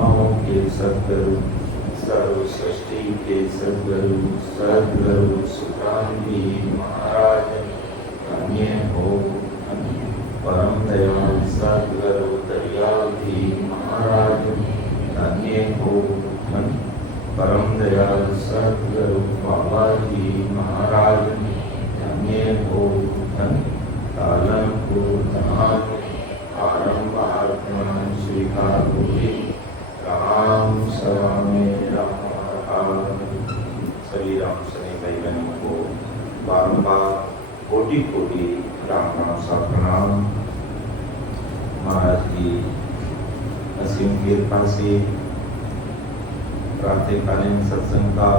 ब्रह्माओं के सद्गुरु, सर्व सृष्टि के सद्गुरु, सद्गुरु सुखराम जी महाराज धन्य हो। परम दयाल सद्गुरु दयाल जी महाराज धन्य हो। परम दयाल सद्गुरु बाबा जी महाराज धन्य हो। कालन को धन आरंभ आत्मा स्वीकार हुए। राम सभा में राम। सभी राम सने भाई बहनों को बारंबार कोटि कोटि राम राम सा प्रणाम। महाराज की असीम कृपा से प्रातःकालीन सत्संग का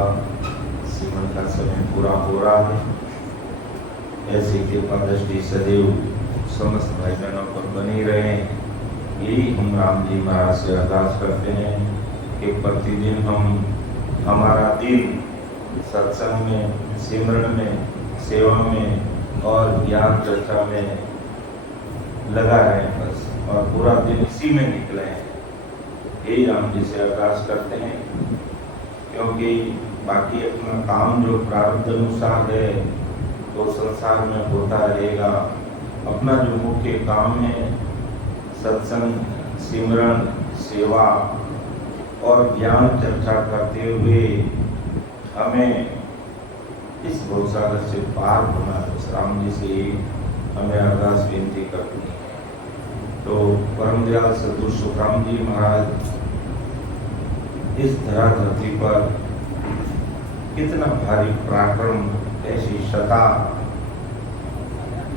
सीमन का समय पूरा हो रहा है। ऐसी कृपा दृष्टि सदैव समस्त भाई बहनों पर बनी रहे। यही हम राम जी महाराज से अरदास करते हैं कि प्रतिदिन हम हमारा दिन सत्संग में, सिमरन में, सेवा में और ज्ञान चर्चा में लगा रहे बस, और पूरा दिन इसी में निकले हैं। यही राम जी से अरदास करते हैं, क्योंकि बाकी अपना काम जो प्रारब्ध अनुसार है तो संसार में होता रहेगा। अपना जो मुख्य काम है सत्संग, सिमरन, सेवा और ज्ञान चर्चा करते हुए हमें इस भवसागर से पार होना है। राम जी से हमें अरदास विनती करनी है। तो परम दयाल सद्गुरु सुखराम जी महाराज इस धरा धरती पर कितना भारी पराक्रम, ऐसी शता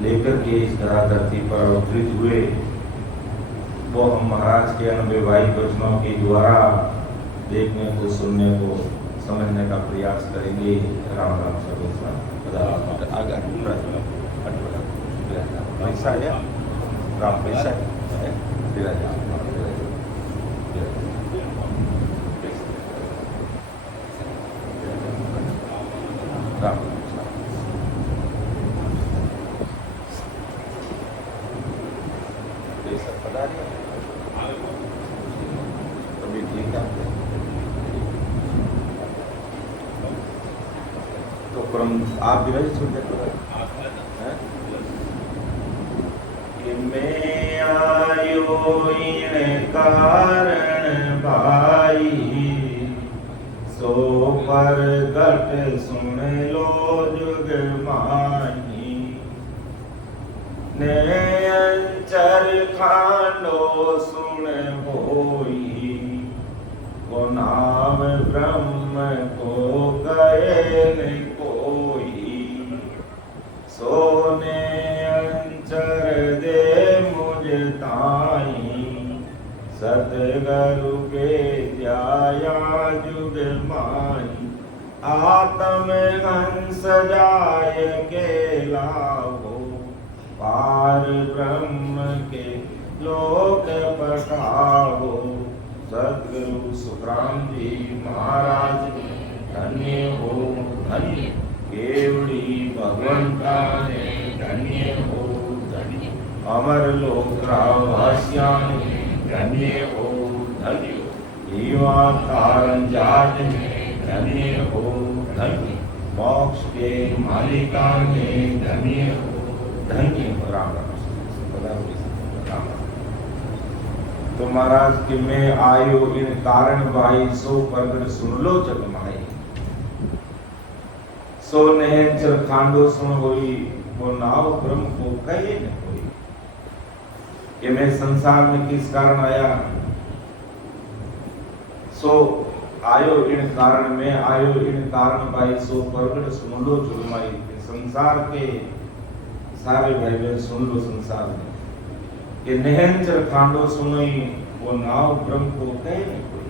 लेकर के इस धरा धरती पर अवतरित हुए, वो हम महाराज के अनुभववाही वचनों के द्वारा देखने को, सुनने को, समझने का प्रयास करेंगे। राम राम सब आगे पैसा है, राम पैसा है। अभी ठीक है तो परम आप भी छोड़ देते मैं आयो इन कारण भाई, सो पर घट सुन लो जुग माही। ने अंचर खांडो सुन होई, को नाम ब्रह्म को गए न कोई। सोने अंचर दे मुझ ताई, सतगुरु के ध्याया जुग माई। आत्म हंस जाय के लाभो, पार ब्रह्म के लोक पठाओ। सद्गुरु सुखराम जी महाराज धन्य हो, धन्य। केवड़ी भगवंता ने धन्य हो, धन्य। अमर लोक रावस्यान धन्य हो, धन्य। जीवा कारण जात में धन्य हो, धन्य। मोक्ष के मालिका ने धन्य हो, धन्य। राम राम। तो महाराज कि मैं आयो इन कारण भाई, सो प्रगट सुन लो जग माई। सो नहचर खांडो सुन होई, वो नाव ब्रह्म को कहे न कोई। कि मैं संसार में किस कारण आया, सो आयो इन कारण, में आयो इन कारण भाई, सो प्रगट सुन लो जग माई। संसार के सारे भाई बहन सुन लो संसार में कि नहचर खांडो सुनई, वो नाव ब्रह्म को कहे न कोई।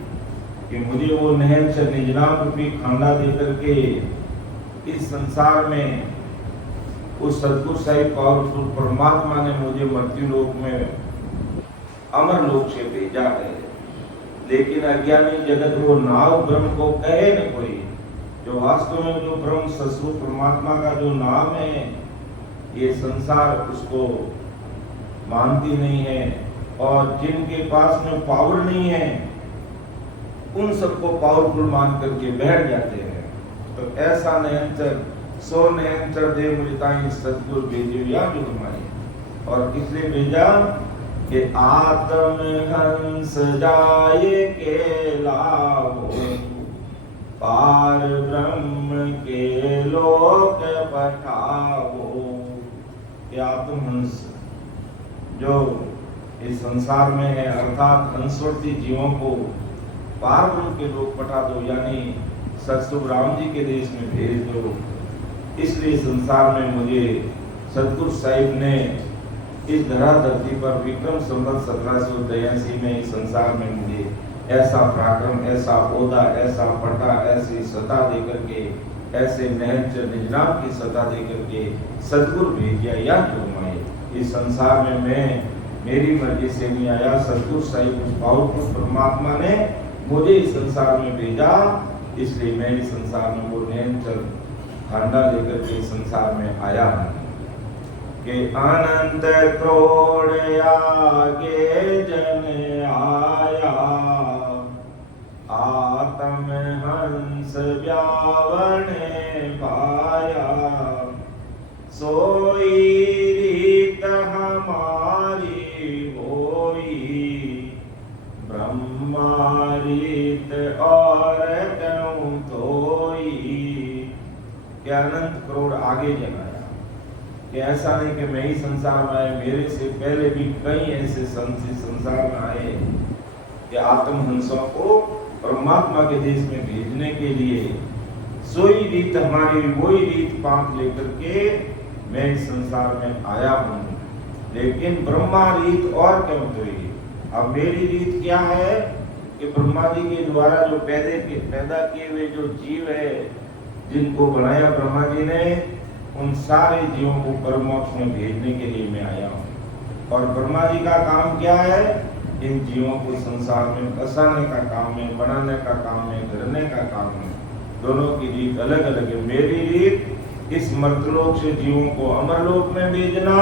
कि मुझे वो नहचर निजनाम रूपी खांडा दे करके इस संसार में उस सद्गुरु साहिब पावरफुल परमात्मा ने मुझे मृत्यु लोक में, अमर लोक से भेजा है। लेकिन अज्ञानी जगत वो नाव ब्रह्म को कहे न कोई। जो वास्तव में जो ब्रह्म सद्गुरु परमात्मा का जो नाम है, ये संसार उसको मानती नहीं है। और जिनके पास में पावर नहीं है उन सबको पावरफुल मान करके बैठ जाते हैं। तो ऐसा नयनचर सो नयनचर दे मुझे ताई सतगुरु भेजो या जो हमारे, और इसलिए भेजा कि आत्म हंस जाए के लाभो, पार ब्रह्म के लोक पठावो। कि आत्महंस जो इस संसार में है, अर्थात हंसवर्ती जीवों को पार ब्रह्म के लोक पठा दो, यानी सतगुरु राम जी के देश में भेज दो। इसलिए संसार में मुझे सतगुरु साहिब ने इस धरा धरती पर विक्रम संवत 1783 में इस संसार में मुझे ऐसा पराक्रम, ऐसा ओहदा, ऐसा पटा, ऐसी सत्ता देकर के, ऐसे नहज निजनाम की सत्ता देकर के सतगुरु भेजिया या जुर्माए। इस संसार में मैं मेरी मर्जी से नहीं आया, सतगुरु साहिब उस पावरफुल परमात्मा ने मुझे इस संसार में भेजा। इसलिए मैं इस संसार में वो नयनचर खांडा लेकर के संसार में आया हूँ। कि अनंत क्रोड़ आगे जन आया, आत्म हंस व्यावने पाया। सोई रीत हमारी होई, ब्रह्मा रीत और क्यों तोई। कि अनंत करोड़ आगे जन आया, कि ऐसा नहीं कि मैं ही संसार में आया, मेरे से पहले भी कई ऐसे संत संसार में आए कि आत्महंसों को परमात्मा के देश में भेजने के लिए सोई रीत हमारी वही रीत पांच लेकर के मैं इस संसार में आया हूँ। लेकिन ब्रह्मा रीत और क्यों हुई? अब मेरी रीत क्या है कि ब्रह्मा जी के द्वारा जो पैदा किए हुए जो जीव है, जिनको बनाया ब्रह्मा जी ने, उन सारे जीवों को परम मोक्ष में भेजने के लिए मैं आया हूँ। और ब्रह्मा जी का काम क्या है? इन जीवों को संसार में बसाने का काम है, बनाने का काम है, करने का काम है। दोनों की रीत अलग अलग है। मेरी रीत इस मर्तलोक से जीवों को अमरलोक में भेजना,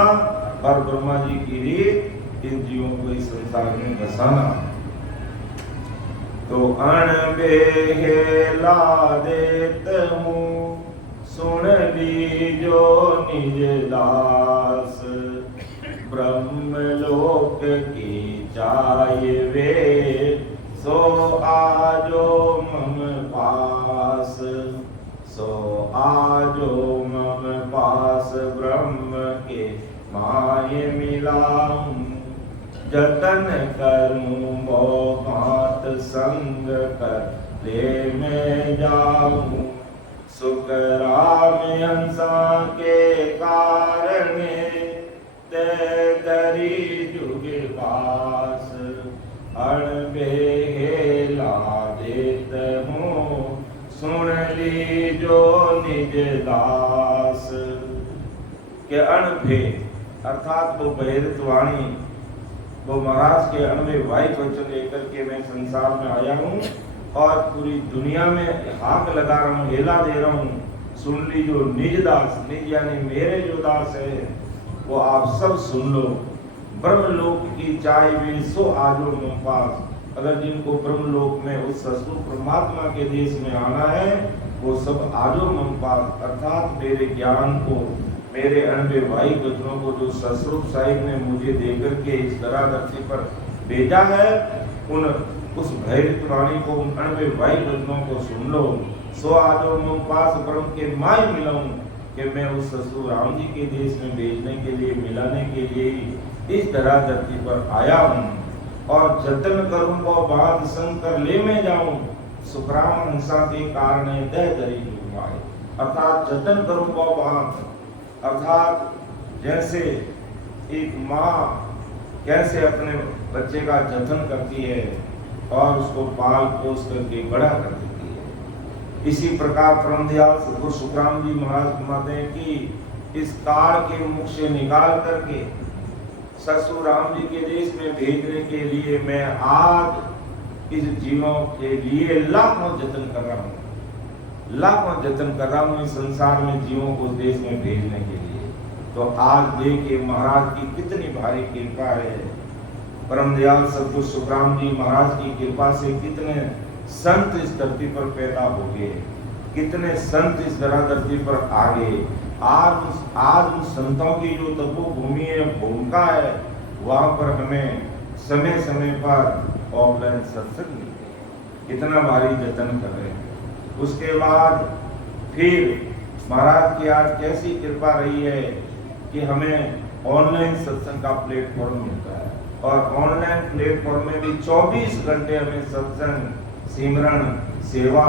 और ब्रह्मा जी की रीत इन जीवों को इस संसार में बसाना। तो अणबेला देत हूँ, सुन लीजो निज दास। ब्रह्मलोक की चाहे वे, सो आजो मम पास। सो आजो मम पास, ब्रह्म के माय मिलाऊं। जतन करूं वो मात, संग कर ले मैं जाऊं। सुख राम हंसा के कारण, ते दरी जुग पास। अणबेला देत हूँ, सुन लीजो निज दास। के अणभे अर्थात वो बहिरत वाणी, वो महाराज के अणबे वाई वचन लेकर के मैं संसार में आया हूँ और पूरी दुनिया में हाक लगा रहा हूँ, हेला दे रहा हूँ। सुन लीजो निज दास, निज यानी मेरे जो दास है वो आप सब सुन लो। ब्रह्मलोक की चाय भी सो आजो मम पास। अगर जिनको ब्रह्मलोक में उस ससुर परमात्मा के देश में आना है, वो सब आजो मम पास, अर्थात मेरे ज्ञान को, मेरे अनबे भाई वचनों को जो ससुर साहिब ने मुझे देकर के इस धरा धरती पर भेजा है, उन उस भैरव वाणी को, उन अनबे भाई वचनों को सुन लो। सो आजो मम पास, ब्रह्म के माय मिलाऊं, कि मैं उस ससुर राम जी के देश में भेजने के लिए, मिलाने के लिए इस धरा धरती पर आया हूँ। और जतन करूं वो बात शंकर ले मैं जाऊं। सुखराम हंसा के कारण दह दरी जुगवाए, अर्थात जतन करूं वो बात, अर्थात जैसे एक माँ कैसे अपने बच्चे का जतन करती है और उसको पाल पोस करके बड़ा कर देती है, इसी प्रकार परम दयाल सद्गुरु सुखराम जी महाराज फरमाते हैं कि इस काल के मुख से निकाल करके ससुर राम जी के देश में भेजने के लिए मैं आज इस जीवों के लिए लाखों जतन कर रहा हूँ, लाखों जतन कर रहा हूँ इस संसार में जीवों को देश में भेजने के लिए। तो आज देखिए महाराज की कितनी भारी कृपा है। परम दयाल सद्गुरु सुखराम जी महाराज की कृपा से कितने संत इस धरती पर पैदा हो गए, कितने संत इस धरती पर आ गए। आज उन संतों की जो तपोभूमि है, भूमिका है, वहां पर हमें समय समय पर ऑफलाइन सत्संग मिलते हैं, कितना भारी जतन कर रहे हैं। उसके बाद फिर महाराज की आज कैसी कृपा रही है कि हमें ऑनलाइन सत्संग का प्लेटफॉर्म मिलता है, और ऑनलाइन प्लेटफॉर्म में भी 24 घंटे हमें सत्संग, सिमरन, सेवा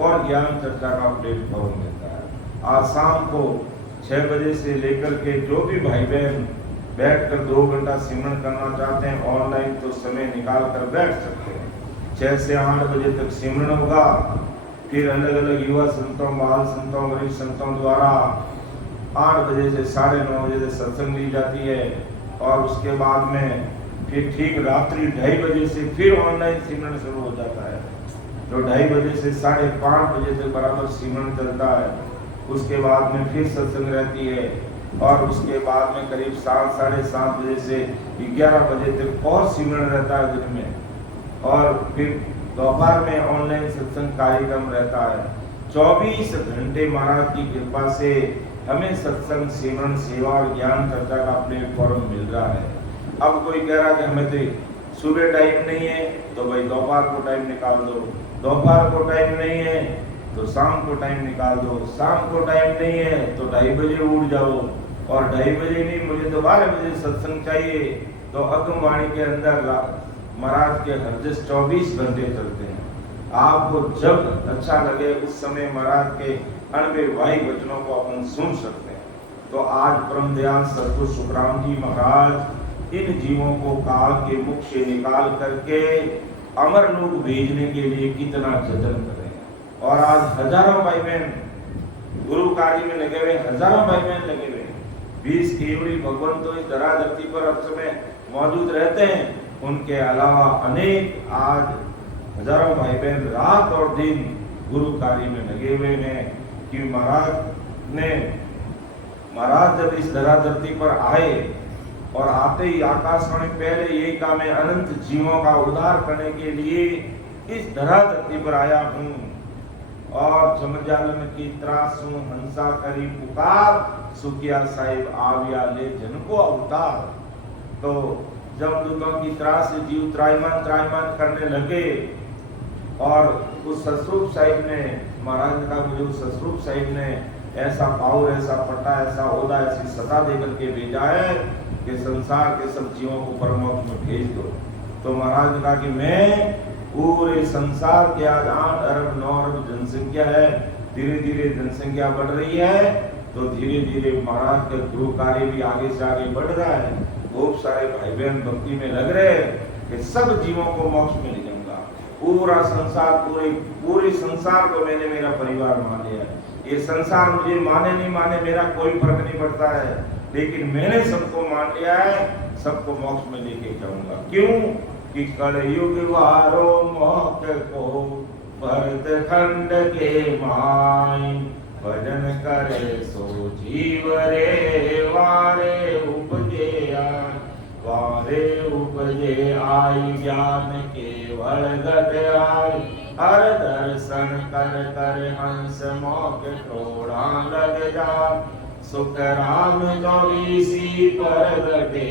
और ज्ञान चर्चा का प्लेटफॉर्म मिलता है। आज शाम को 6 बजे से लेकर के जो भी भाई बहन बैठकर 2 घंटा सिमरन करना चाहते हैं, ऑनलाइन तो समय निकाल कर बैठ सकते हैं। 6 से 8 बजे तक सिमरन होगा, फिर अलग अलग युवा संतों, बाल संतों, वरिष्ठ संतों द्वारा 8 बजे से 9:30 बजे तक सत्संग ली जाती है, और उसके बाद में फिर ठीक रात्रि 2:30 बजे से फिर ऑनलाइन सिमरन शुरू हो जाता है, जो 2:30 बजे से 5:30 बजे तक बराबर सिमरन चलता है। उसके बाद में फिर सत्संग रहती है, और उसके बाद में करीब 7, 7:30 बजे से 11 बजे तक और सिमरन रहता है दिन में, और फिर दोपहर में ऑनलाइन सत्संग कार्यक्रम रहता है। 24 घंटे महाराज की कृपा से हमें सत्संग, सिमरन, सेवा और ज्ञान चर्चा का प्लेटफॉर्म मिल रहा है। अब कोई कह रहा कि हमें तो सुबह टाइम नहीं है, तो भाई दोपहर को टाइम निकाल दो, दोपहर को टाइम नहीं है तो शाम को टाइम निकाल दो, शाम को टाइम नहीं है तो 2:30 बजे उठ जाओ, और 2:30 बजे नहीं, मुझे तो 12 बजे सत्संग चाहिए, तो अगमवाणी के अंदर महाराज के हरजस 24 घंटे चलते हैं। आपको जब अच्छा लगे उस समय महाराज के अणविवाही वचनों को अपन सुन सकते हैं। तो आज परम दयाल सतगुरु सुखराम जी महाराज इन जीवों को काल के मुख से निकाल करके अमर लोक भेजने के लिए कितना जतन कर रहे हैं, और आज हजारों भाई बहन गुरु कार्य में लगे हुए, हजारों भाई बहन लगे हुए। 20 केवड़ी भगवान तो इस धराधरती पर अब समय मौजूद रहते हैं, उनके अलावा अनेक आज हजारों भाई बहन रात और दिन गुरु कार्य में लगे हुए हैं। कि महाराज जब इस धराधरती पर आए, और आते ही आकाशवाणी पहले यही काम है, अनंत जीवों का उद्धार करने के लिए इस धराधरती पर आया हूँ, और जमजालन की त्रासू हंसा करी पुकार, सुखिया साहिब आविया ले जन को अवतार। तो जमदूतों की त्रास से जीव त्रायमान करने लगे, और उस ससरूप साहिब ने, महाराज ने कहा मुझे उस ससरूप साहिब ने ऐसा पावर, ऐसा पट्टा, ऐसा ओहदा, ऐसी सत्ता देकर के भेजा है कि संसार के सब जीवों को परमोक्ष में भेज दो। तो महाराज ने कहा कि मैं पूरे संसार के आज 8 अरब 9 अरब जनसंख्या है, धीरे धीरे जनसंख्या बढ़ रही है, तो धीरे धीरे महाराज का गुरु कार्य भी आगे से आगे बढ़ रहा है। बहुत सारे भाई बहन भक्ति में लग रहे हैं कि सब जीवों को मोक्ष में ले जाऊंगा, पूरा संसार, पूरे संसार को मैंने मेरा परिवार मान लिया है। ये संसार मुझे माने नहीं माने मेरा कोई फर्क नहीं पड़ता है, लेकिन मैंने सबको मान लिया है, सबको मोक्ष में लेके जाऊंगा। क्यों कि कलयुग वारो मोक्ष को भरत खंड के माई, भजन करे सो जीव रे वारे उपजे आय, वारे उपजे आई ज्ञान केवल घट आय, हर दर्शन कर कर हंस मोक्ष थोड़ा लग जाय, सुख राम 24 पर घटे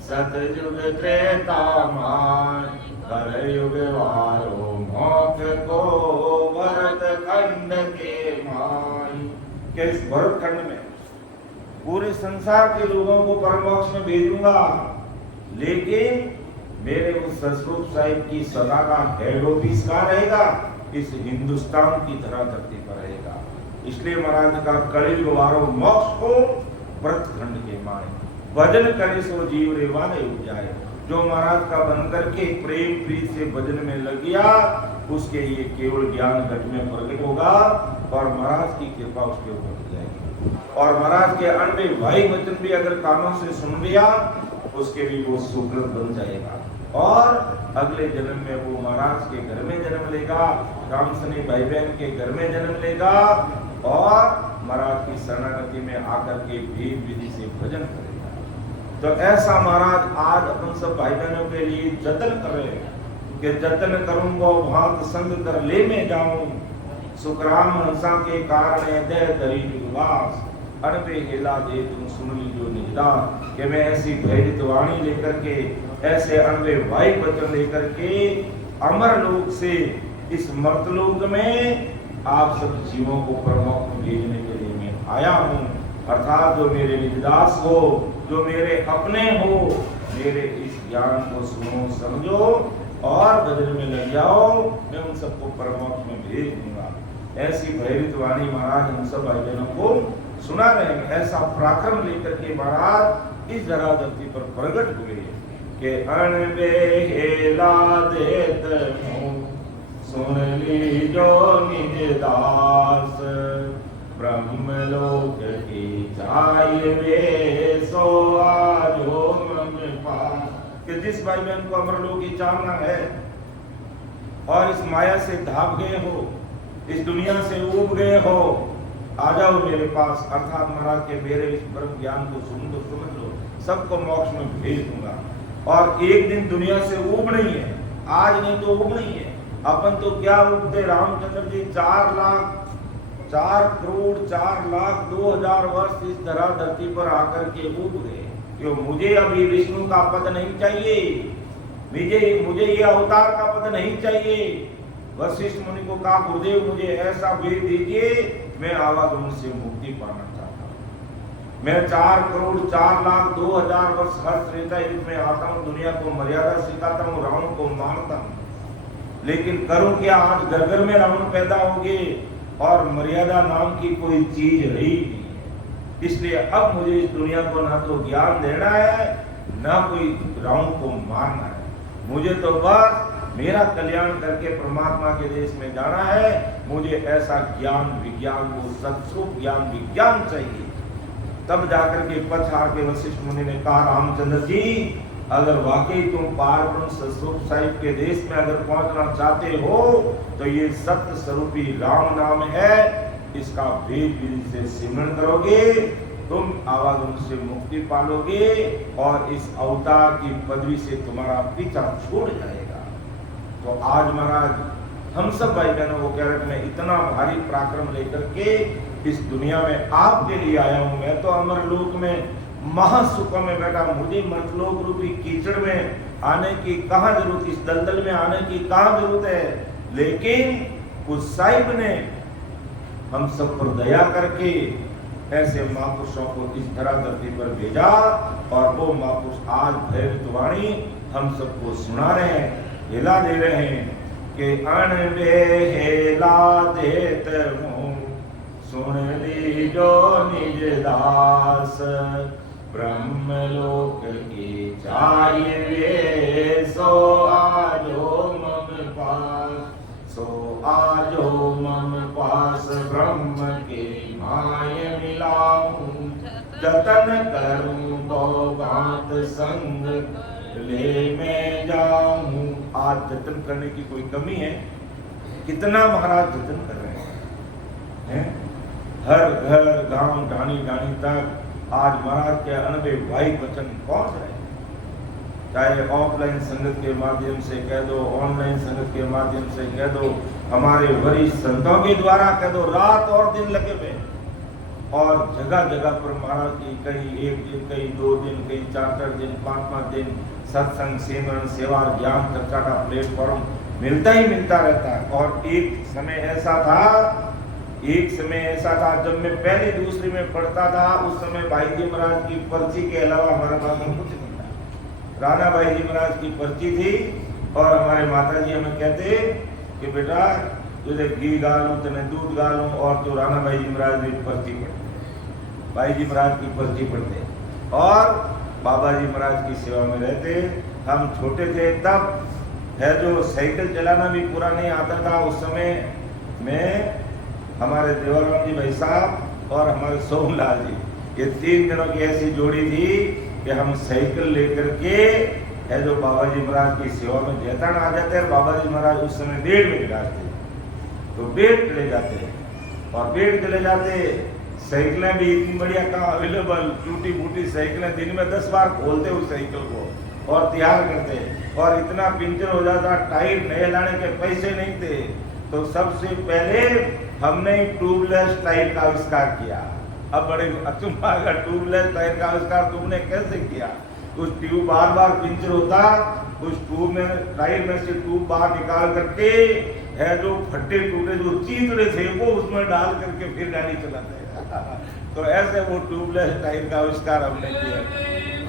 सतयुग त्रेता मान, कलयुग वारो मोक्ष को भरत खंड के मान। कि इस भरत खंड में पूरे संसार के लोगों को परमोक्ष में भेजूंगा, लेकिन मेरे उस ससरूप साहिब की सदा का हेड ऑफिस कहाँ रहेगा? इस हिंदुस्तान की धराधरती पर रहेगा। इसलिए महाराज ने कहा कलयुग वारो मोक्ष को भरत खंड के माने, भजन करे सो जीव रे वाले उपजाए। जो महाराज का बन करके प्रेम प्रीत से भजन में लग गया, उसके ये केवल ज्ञान घट में प्रकट होगा, और महाराज की कृपा उसके ऊपर हो जाएगी। और महाराज के अन्य भाई वचन भी अगर कानों से सुन लिया, उसके भी वो सुकृत बन जाएगा, और अगले जन्म में वो महाराज के घर में जन्म लेगा, रामसनी भाई बहन के घर में जन्म लेगा, और महाराज की शरणागति में आकर के वेद विधि से भजन करेगा। तो ऐसा महाराज आज अपन सब भाई बहनों के लिए जतन कर रहे हैं। कि जतन करूंगा भांत संग कर ले में जाऊं, सुखराम हंसा के कारण दे दरी निवास, अनबे हिला दे तुम सुन लीजो निदा। कि मैं ऐसी भैरित वाणी लेकर के, ऐसे अनबे वाई वचन लेकर के अमर लोक से इस मर्तलोक में आप सब जीवों को परलोक में भेजने के लिए मैं आया हूँ। अर्थात जो मेरे निजदास हो, जो मेरे अपने हो, मेरे इस ज्ञान को सुनो समझो और बदले में लग जाओ, मैं उन सबको परलोक में भेज दूंगा। ऐसी भैरित वाणी महाराज हम सब भाई बहनों को सुना रहे हैं। ऐसा पराक्रम लेकर के महाराज इस धरा धरती पर प्रकट हुए कि अणबे हेला देत सुन लीजो निज दास, ब्रह्मलोक की चाहिए सो आजो मन पास। कि जिस भाई बहन को अमरलोक की चाहना है और इस माया से धाप गए हो, इस दुनिया से ऊब गए हो, आ जाओ मेरे पास। अर्थात महाराज के मेरे इस ब्रह्म ज्ञान को सुन लो, समझ लो, सबको मोक्ष में भेज दूंगा। और एक दिन दुनिया से ऊब नहीं है, आज नहीं तो ऊब नहीं है। अपन तो क्या उगते, रामचंद्र जी 4 करोड़ 4 लाख 2,000 वर्ष इस धरा धरती पर आकर के उग गए। क्यों? मुझे अभी विष्णु का पद नहीं चाहिए, मुझे ये अवतार का पद नहीं चाहिए। वशिष्ठ मुनि को कहा, गुरुदेव मुझे ऐसा भेज दीजिए, मैं आवागमन से मुक्ति पाना चाहता हूँ। मैं 4 करोड़ 4 लाख 2,000 वर्ष हर त्रेता युग में आता हूँ, दुनिया को मर्यादा सिखाता हूँ, रावण को मारता हूँ। लेकिन करूं क्या? आज घर घर में रावण पैदा हो गए और मर्यादा नाम की कोई चीज रही नहीं है। इसलिए अब मुझे इस दुनिया को ना तो ज्ञान देना है, ना कोई रावण को मारना है। मुझे तो बस मेरा कल्याण करके परमात्मा के देश में जाना है। मुझे ऐसा ज्ञान विज्ञान को सत्स्वरूप ज्ञान विज्ञान चाहिए। तब जाकर के पछाड़ के वशिष्ठ मुनि ने कहा, रामचंद्र जी अगर वाकई तुम पारब्रह्म सत्स्वरूप साहिब के देश में अगर पहुंचना चाहते हो तो ये सत्य स्वरूपी राम नाम है, इसका वेद विधि से सिमरन करोगे, तुम आवागमन से मुक्ति पालोगे और इस अवतार की पदवी से तुम्हारा पीछा छूट जाएगा। तो आज महाराज हम सब भाई बहनों को कह रहे, मैं इतना भारी पराक्रम लेकर के इस दुनिया में आपके लिए आया हूं। मैं तो अमरलोक में महासुख में बैठा, मुझे मर्तलोक रूपी कीचड़ में आने की कहां जरूरत, इस दलदल में आने की कहां जरूरत है। लेकिन उस साहिब ने हम सब पर दया करके ऐसे महापुरुषों को इस धरा धरती पर भेजा और वो महापुरुष आज भैरव वाणी हम सबको सुना रहे हैं, हिला दे रहे हैं कि अणबे हेला देत सुन लीजो निज दास, ब्रह्मलोक की चाहिए सो आजो मम पास, सो आजो मम पास ब्रह्म के माय मिलाऊं, जतन करूं तो बात संग ले मैं जाऊं। आज जतन करने की कोई कमी है? कितना महाराज जतन कर रहे हैं? हर घर गांव ढाणी ढाणी तक आज महाराज के अनबे भाई वचन पहुंच रहे हैं। चाहे ऑफलाइन संगत के माध्यम से कह दो, ऑनलाइन संगत के माध्यम से कह दो, हमारे वरिष्ठ संतों के द्वारा कह दो, रात और दिन लगे हुए और जगह जगह पर महाराज की कई 1 दिन, कई 2 दिन, कई 4 दिन, 5 दिन सत्संग सिमरन सेवा ज्ञान चर्चा का प्लेटफॉर्म मिलता ही मिलता रहता है। और एक समय ऐसा था जब मैं पहले दूसरी में पढ़ता था, उस समय भाई जी महाराज की पर्ची के अलावा हमारे पास में कुछ नहीं था। राणा भाई जी महाराज की पर्ची थी और हमारे माता जी हमें कहते कि बेटा तुझे घी गालूं, तने दूध गालूं, और तो राणा भाई जी महाराज की पर्ची पढ़ते, भाई जी महाराज की पर्ची पढ़ते और बाबा जी महाराज की सेवा में रहते। हम छोटे थे तब है जो साइकिल चलाना भी पूरा नहीं आता था। उस समय में हमारे देवराम जी भाई साहब और हमारे सोमलाल जी, ये 3 जनों की ऐसी जोड़ी थी कि हम साइकिल लेकर के है जो बाबा जी महाराज की सेवा में जैतन आ जाते हैं। बाबा जी महाराज उस समय बेड में डालते तो बेड चले जाते और बेड चले जाते। साइकिलें भी इतनी बढ़िया कहाँ अवेलेबल, टूटी फूटी साइकिलें, दिन में 10 बार खोलते उस साइकिल को और तैयार करते, और इतना पिंचर हो जाता, टायर नए लाने के पैसे नहीं थे, तो सबसे पहले हमने ट्यूबलेस टायर का आविष्कार किया। अब बड़े अचंभा का, ट्यूबलेस टायर का आविष्कार तुमने कैसे किया? उस ट्यूब बार बार पिंचर होता, उस ट्यूब में, टायर में से ट्यूब बाहर निकाल करके है जो फट्टे टूटे जो चीतड़े थे वो उसमें डाल करके फिर गाड़ी चलाते तो ऐसे वो ट्यूबलेस टायर का आविष्कार हमने किया।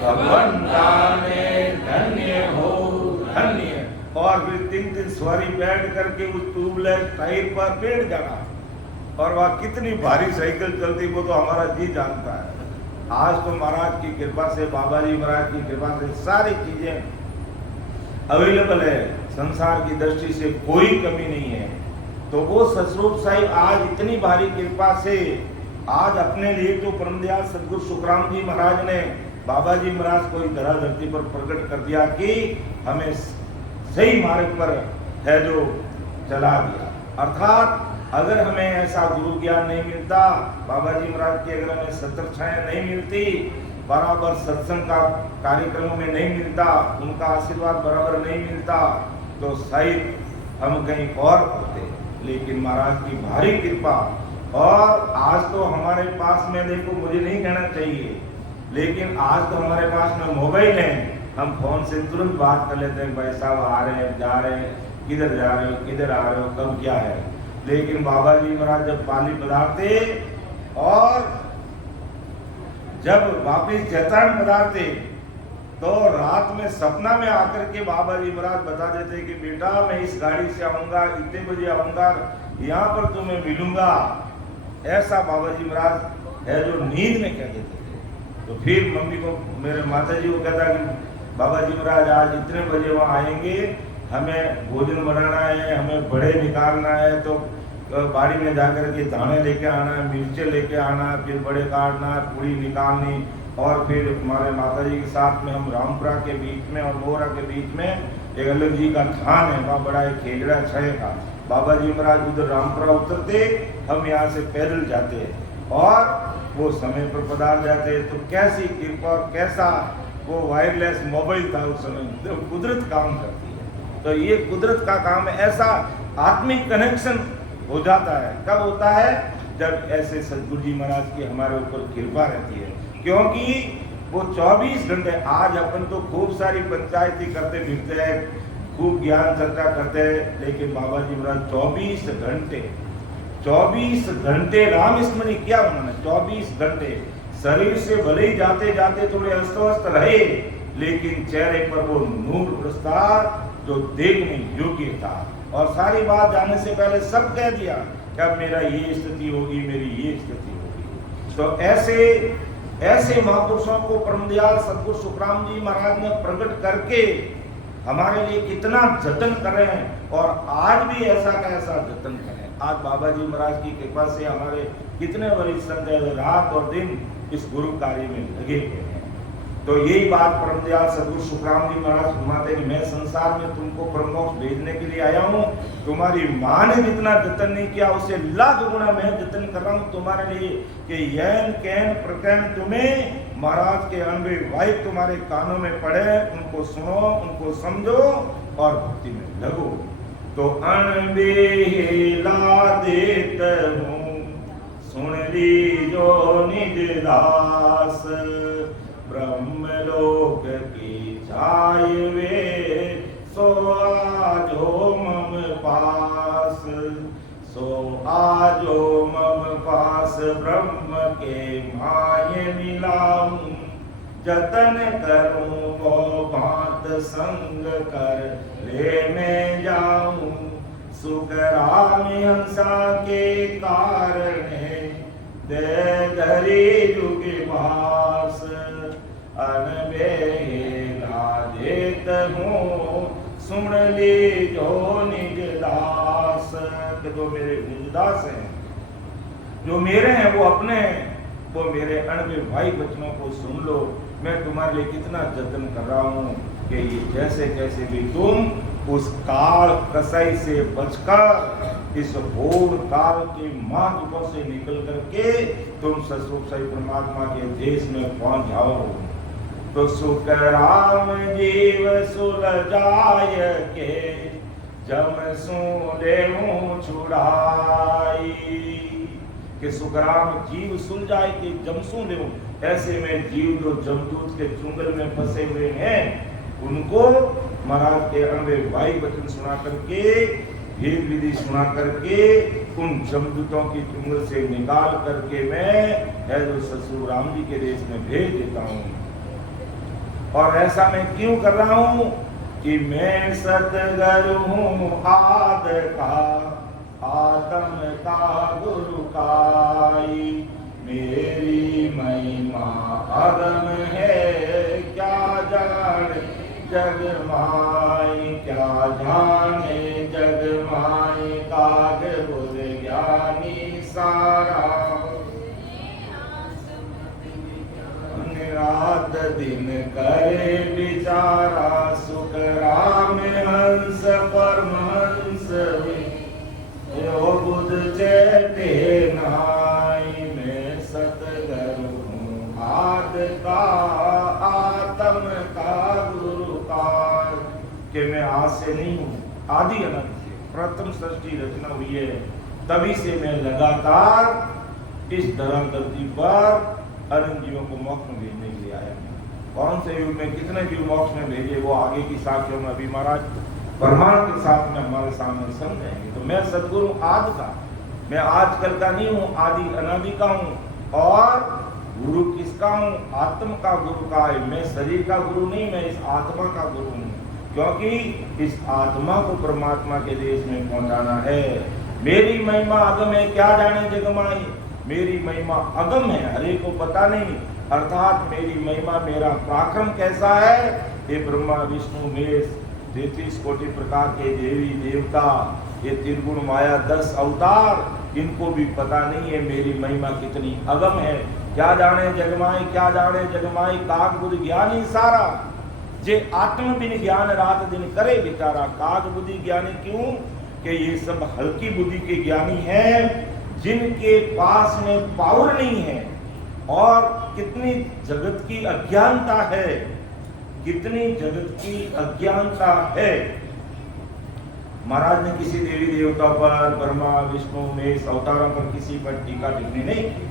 भगवान धन्य हो धन्य। और फिर 3 सवारी बैठ करके उस ट्यूबलेस टायर पर बैठ जाना, और वह कितनी भारी साइकिल चलती वो तो हमारा जी जानता है। आज तो महाराज की कृपा से, बाबा जी महाराज की कृपा से सारी चीजें अवेलेबल है, संसार की दृष्टि से कोई कमी नहीं है। तो वो सतस्वरूप साहिब आज इतनी भारी कृपा से आज अपने लिए तो परमदयाल सदगुरु सुखराम जी महाराज ने, बाबा जी महाराज को इस धरा धरती पर प्रकट कर दिया कि हमें सही मार्ग पर है जो चला दिया। अर्थात अगर हमें ऐसा गुरु ज्ञान नहीं मिलता, बाबा जी महाराज की अगर हमें सत्र छाया नहीं मिलती, बराबर सत्संग का कार्यक्रमों में नहीं मिलता, उनका आशीर्वाद बराबर नहीं मिलता, तो शायद हम कहीं और होते। लेकिन महाराज की भारी कृपा, और आज तो हमारे पास में, देखो मुझे नहीं कहना चाहिए, लेकिन आज तो हमारे पास में मोबाइल है, हम फोन से तुरंत बात कर लेते हैं, भाई साहब आ रहे हैं, जा रहे हैं, किधर जा रहे हो, किधर आ रहे हो, कब क्या है। लेकिन बाबा जी महाराज जब पाली पधारते और जब वापिस जैतान पधारते, तो रात में सपना में आकर के बाबा जी महाराज बता देते कि बेटा मैं इस गाड़ी से आऊंगा, इतने बजे आऊंगा, यहाँ पर तुम्हें मिलूंगा। ऐसा बाबा जी महाराज है जो नींद में कह देते थे। तो फिर मम्मी को, मेरे माता जी को कहता कि बाबा जी महाराज आज इतने बजे वहाँ आएंगे, हमें भोजन बनाना है, हमें बड़े निकालना है, तो बाड़ी में जाकर के दाने लेके आना, मिर्चे लेके आना, फिर बड़े काटना, पूरी निकालनी, और फिर हमारे माता जी के साथ में हम रामपुरा के बीच में और मोहरा के बीच में एक अलग जी का थान है, वहाँ बड़ा एक खेजड़ा छय का। बाबा जी महाराज उधर रामपुरा उतरते, हम यहाँ से पैदल जाते और वो समय पर पधार जाते। तो कैसी कृपा, कैसा वो वायरलेस मोबाइल था उस समय, कुदरत काम करती है। तो ये कुदरत का काम है, ऐसा आत्मिक कनेक्शन हो जाता है। कब होता है? जब ऐसे सदगुरु जी महाराज की हमारे ऊपर कृपा रहती है, क्योंकि वो 24 घंटे, आज अपन तो खूब सारी पंचायती करते फिरते हैं, खूब ज्ञान चर्चा करते हैं, लेकिन बाबा जी महाराज 24 घंटे राम स्मरण किया उन्होंने। 24 घंटे शरीर से भले ही जाते जाते थोड़े अस्त व्यस्त रहे, लेकिन चेहरे पर वो नूर प्रस्तार जो देखने योग्य था। और सारी बात जानने से पहले सब कह दिया कि अब मेरा ये स्थिति होगी, मेरी ये स्थिति होगी। तो ऐसे महापुरुषों को परमदयाल सदगुरु सुखराम जी महाराज ने प्रकट करके हमारे लिए कितना जतन कर रहे हैं, और आज भी ऐसा का ऐसा जतन करें। आज बाबा जी महाराज की कृपा से हमारे कितने वरिष्ठ संत रात और दिन इस गुरु कार्य में लगे हुए हैं। तो यही बात परमदयाल सदगुरु सुखराम जी महाराज फरमाते हैं कि मैं संसार में तुमको परमोक्ष भेजने के लिए आया हूँ। तुम्हारी माँ ने जितना जतन नहीं किया, उससे लाख गुना मैं जतन कर रहा हूँ तुम्हारे लिए, कि यैन कैन प्रकैन तुम्हें महाराज के अनबे वाइब तुम्हारे कानों में पड़े, उनको सुनो, उनको समझो और भक्ति में लगो। तो अनबेला देत हूँ, सुन लीजो निज दास, ब्रह्मलोक की छाय वे, सो आजो मम पास, सो आजो मम पास, ब्रह्म के माय मिलाऊं, जतन करूं वो भांत संग कर ले मैं जाऊं, सुखराम हंसा के कारण दे धरी जुग वास, अनबेला देत हूँ, सुन लीजो निज दास। कि जो मेरे निज दास हैं, जो मेरे हैं वो अपने हैं, वो मेरे अणबे भाई बच्चों को सुन लो। मैं तुम्हारे लिए कितना जतन कर रहा हूँ कि ये जैसे कैसे भी तुम उस काल कसाई से बचकर इस घोर काल के महादुखों से निकल करके तुम सतस्वरूप साईं परमात्मा के देश में पहुंच जाओ। तो सुख राम जीव सुलझाय के जम सू लेऊं छुड़ाई। कि सुखराम जीव सुलझाए के जमसू लेऊं। ऐसे में जीव जो जमदूत के चुंगल में फंसे हुए हैं उनको महाराज के अनवे वाई वचन सुना करके, भेद विधि सुना करके उन जमदूतों की चुंगल से निकाल करके मैं है जो ससुर राम जी के देश में भेज देता हूँ। और ऐसा मैं क्यों कर रहा हूँ कि मैं सतगुरु हूँ आद का, आत्म का गुरु काई। मेरी महिमा अगम है क्या जाने जग माई, क्या जाने जग माई। काग बुध ज्ञानी सारा रात दिन करे विचारा। सुख राम हंस परमहंस यो बुध चैते नाई। मैं सतगुरु हूँ आद का, आत्म का गुरु का। कि मैं आज से नहीं हूँ, आदि अनंत से प्रथम सृष्टि रचना हुई है तभी से मैं लगातार इस धरती पर अनंत जीवों को मोक्ष में भेजने के लिए आया। कौन से युग में कितने जीव मोक्ष में भेजे वो आगे की साखियों में अभी महाराज प्रमाण के साथ में हमारे सामने समझेंगे। तो मैं सदगुरु आदि का, मैं आजकल का नहीं हूँ, आदि अनादि का हूँ। और गुरु किसका हूँ? आत्म का गुरु का है। मैं शरीर का गुरु नहीं, मैं इस आत्मा का गुरु हूँ, क्योंकि इस आत्मा को परमात्मा के देश में पहुंचाना है। मेरी महिमा अगम है क्या जाने जग माई। मेरी महिमा अगम है, हरे को पता नहीं। अर्थात मेरी महिमा, मेरा पराक्रम कैसा है। ये ब्रह्मा विष्णु महेश 33 कोटि प्रकार के देवी देवता, ये त्रिगुण माया 10 अवतार, इनको भी पता नहीं है मेरी महिमा कितनी अगम है। क्या जाने जगमाई, क्या जाने जगमाई। काग बुद्धि ज्ञानी सारा, जे आत्म बिन ज्ञान रात दिन करे विचारा। काग बुद्धि ज्ञानी क्यों? कि ये सब हल्की बुद्धि के ज्ञानी हैं, जिनके पास में पावर नहीं है। और कितनी जगत की अज्ञानता है, कितनी जगत की अज्ञानता है। महाराज ने किसी देवी देवता पर, ब्रह्मा विष्णु महेश अवतारों पर किसी पर टीका टिप्पणी नहीं की,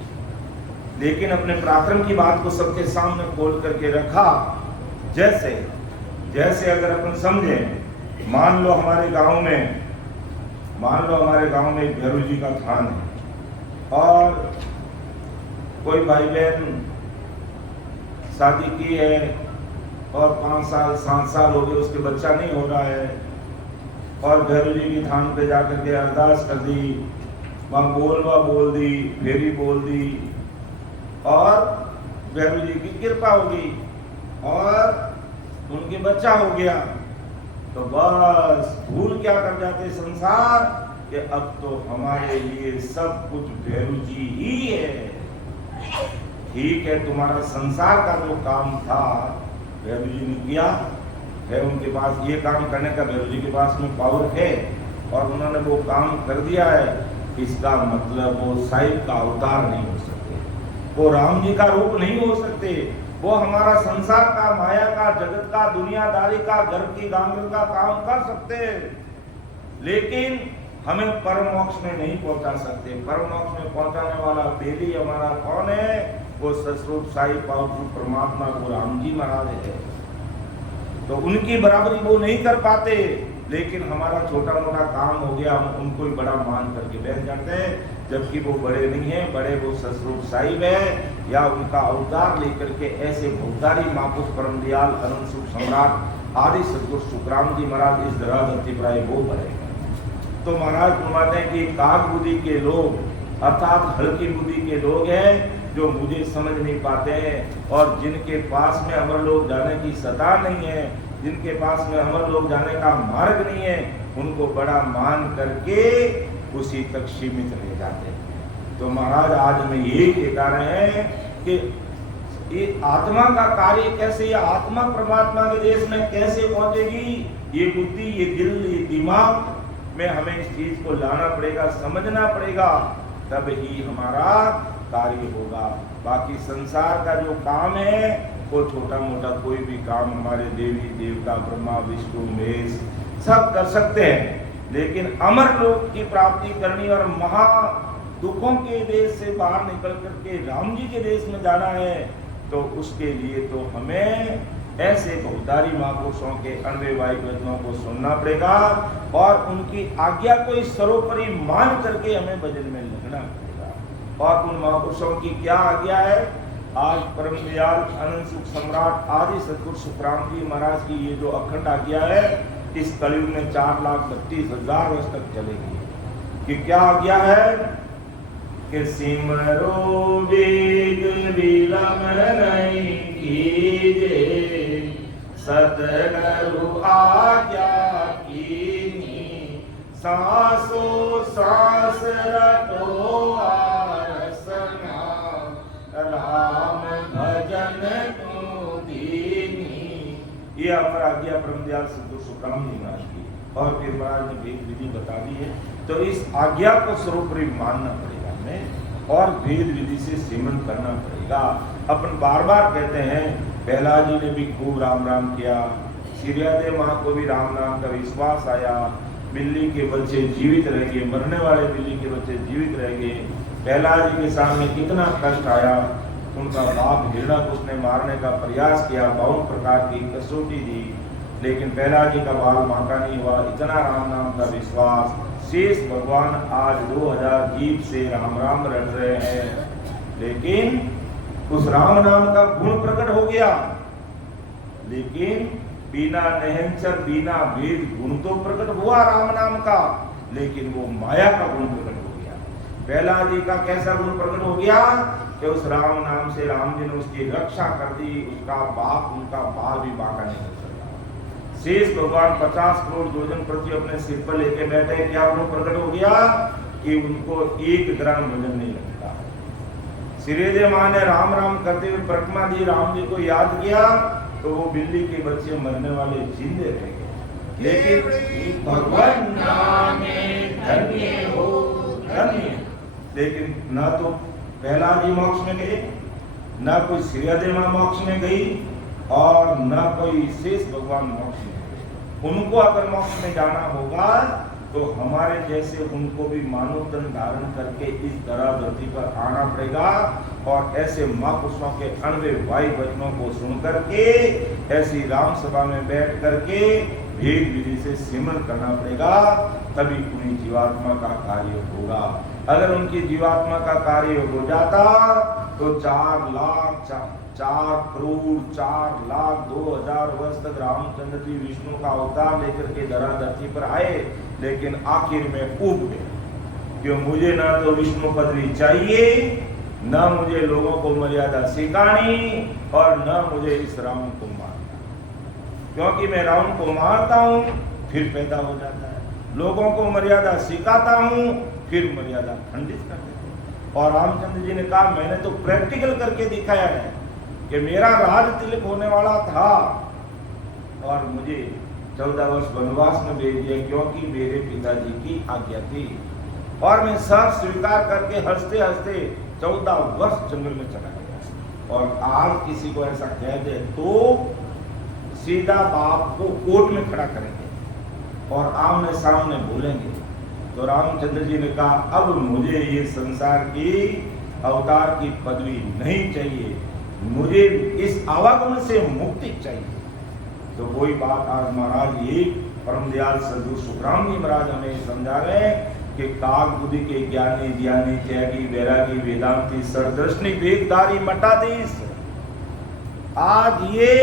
लेकिन अपने पराक्रम की बात को सबके सामने खोल करके रखा। जैसे जैसे अगर अपन समझे, मान लो हमारे गांव में एक भैरव जी का थान है, और कोई भाई बहन शादी की है और 5 साल 7 साल हो गए, उसके बच्चा नहीं हो रहा है, और भैरव जी की थान पे जाकर के अरदास कर दी, वहाँ बोल दी, फेरी बोल दी, और भैरव जी की कृपा होगी और उनके बच्चा हो गया। तो बस भूल क्या कर जाते संसार कि अब तो हमारे लिए सब कुछ भैरव जी ही है। ठीक है, तुम्हारा संसार का जो काम था भैरव जी ने किया है, उनके पास ये काम करने का भैरव जी के पास में पावर है और उन्होंने वो काम कर दिया है। इसका मतलब वो साहिब का अवतार नहीं हो सकते, वो राम जी का रूप नहीं हो सकते, वो हमारा संसार का, माया का, जगत का, दुनियादारी का, घर की गांगल का काम कर सकते, लेकिन हमें परम मोक्ष में नहीं पहुंचा सकते। परम मोक्ष में पहुंचाने वाला पहली हमारा कौन है? वो ससुर साई पावरफुल परमात्मा को राम जी महाराज है। तो उनकी बराबरी वो नहीं कर पाते, लेकिन हमारा छोटा मोटा काम हो गया, हम उनको ही बड़ा मान करके बैठ जाते हैं, जबकि वो बड़े नहीं है। बड़े वो ससुर साहिब है या उनका अवतार लेकर के ऐसे भोगदारी महापुरुष परम दयाल अनंत सुख सम्राट आदि सदगुरु सुखराम जी महाराज इस धराधरती पर वो बड़े। तो महाराज फरमाते हैं कि काग बुद्धि के लोग, अर्थात हल्की बुद्धि के लोग हैं जो मुझे समझ नहीं पाते हैं, और जिनके पास में अमर लोग जाने की सत्ता नहीं है, जिनके पास में अमर लोग जाने का मार्ग नहीं है, उनको बड़ा मान करके उसी तक सीमित रह जाते हैं। तो महाराज आज हमें यही कहता रहे हैं कि ये आत्मा का कार्य कैसे, ये आत्मा परमात्मा के देश में कैसे पहुंचेगी, ये बुद्धि, ये दिल, ये दिमाग में हमें इस चीज को लाना पड़ेगा, समझना पड़ेगा, तब ही हमारा कार्य होगा। बाकी संसार का जो काम है वो छोटा मोटा कोई भी काम हमारे देवी देवता ब्रह्मा विष्णु महेश सब कर सकते हैं, लेकिन अमर लोक की प्राप्ति करनी और महा दुखों के देश से बाहर निकल करके राम जी के देश में जाना है, तो उसके लिए तो हमें ऐसे बहुधारी महापुरुषों के अनवैवाहिक वचनों को सुनना पड़ेगा और उनकी आज्ञा को इस सर्वोपरि मान करके हमें भजन में लगना पड़ेगा। और उन महापुरुषों की क्या आज्ञा है? आज परम दयाल अनंत सुख सम्राट आदि सतगुरु सुखराम जी महाराज की ये जो अखंड आज्ञा है, इस कलयुग में 4,32,000 वर्ष तक चलेगी। कि क्या आज्ञा है? कि सिमरो वेद विलम नहीं कीजे, सतगुरु आज्ञा कीनी, सांसों सांस रटो आरसना, राम भजन तू दीनी। ये अपर आज्ञा परम दयाल सद्गुरु सुखराम जी महाराज की, और फिर महाराज ने वेद विधि बता दी है। तो इस आज्ञा को सर्वोपरि मानना पड़ेगा हमें और वेद विधि से सिमरन करना पड़ेगा। अपन बार बार कहते हैं, प्रहलाद जी ने भी खूब राम राम किया, सूर्योदय माँ को भी राम नाम का विश्वास आया, बिल्ली के बच्चे जीवित रह गए, मरने वाले बिल्ली के बच्चे जीवित रह गए। प्रहलाद जी के सामने कितना कष्ट आया, उनका बाप हिरण्याकुश ने मारने का प्रयास किया, 52 प्रकार की कसौटी दी, लेकिन प्रहलाद जी का बाल बांका नहीं हुआ। इतना राम नाम का विश्वास, शेष भगवान आज 2000 जीव से राम राम रट रहे हैं, लेकिन उस राम नाम का गुण प्रकट हो गया, लेकिन बिना नहंचर बिना वेद गुण तो प्रकट हुआ राम नाम का, लेकिन वो माया का गुण प्रकट हो गया। प्रहलाद जी का कैसा गुण प्रकट हो गया कि उस राम नाम से राम जी ने उसकी रक्षा कर दी, उसका बाप उनका बाल भी बांका नहीं कर सकता। शेष भगवान 50 करोड़ योजन पृथ्वी अपने सिर पर लेके बैठे, क्या गुण प्रकट हो गया कि उनको एक ग्राम वजन नहीं लगता। सूर्योदय माँ ने राम राम करते हुए परिक्रमा दी, राम जी को याद किया, तो वो बिल्ली के बच्चे मरने वाले जिंदे रह गए। लेकिन भगवान नाम में धन्य हो धन्य, लेकिन ना तो प्रहलाद जी मोक्ष में गए, ना कोई सूर्योदय माँ मोक्ष में गई, और ना कोई शेष भगवान मोक्ष में गए। उनको अगर मोक्ष में जाना होगा तो हमारे जैसे उनको भी मानव तन धारण करके इस धराधरती पर आना पड़ेगा, और ऐसे महापुरुषों के अनवैवाहिक वचनों को सुन करके ऐसी राम सभा में बैठ करके भेद विधि से सिमरन करना पड़ेगा, तभी उनकी जीवात्मा का कार्य होगा। अगर उनकी जीवात्मा का कार्य हो जाता तो 4 करोड़ 4,02,000 वर्ष तक रामचंद्र जी विष्णु का अवतार लेकर के धराधरती पर आए, लेकिन आखिर में उब गए कि मुझे ना तो विष्णु पदवी चाहिए, ना मुझे लोगों को मर्यादा सिखानी, और ना मुझे इस राम को मारना, क्योंकि मैं राम को मारता हूँ फिर पैदा हो जाता है, लोगों को मर्यादा सिखाता हूँ फिर मर्यादा खंडित कर देता हूँ। और रामचंद्र जी ने कहा, मैंने तो प्रैक्टिकल करके दिखाया है कि मेरा राज तिलक होने वाला था और मुझे 14 वर्ष वनवास में भेज दिया, क्योंकि मेरे पिताजी की आज्ञा थी, और मैं सब स्वीकार करके हंसते हंसते 14 वर्ष जंगल में चला गया। और आज किसी को ऐसा कह दे तो सीधा बाप को कोर्ट में खड़ा करेंगे और आमने सामने बोलेंगे। तो रामचंद्र जी ने कहा, अब मुझे ये संसार की अवतार की पदवी नहीं चाहिए, मुझे इस आवागमन से मुक्ति चाहिए। तो वही बात आज महाराज ये परम दयाल सद्गुरु सुखराम जी महाराज हमें समझा रहे हैं कि काग बुद्धि के ज्ञानी ज्ञानी त्यागी वैरागी वेदांती सरदर्शनी वेदधारी मठाधीश। आज ये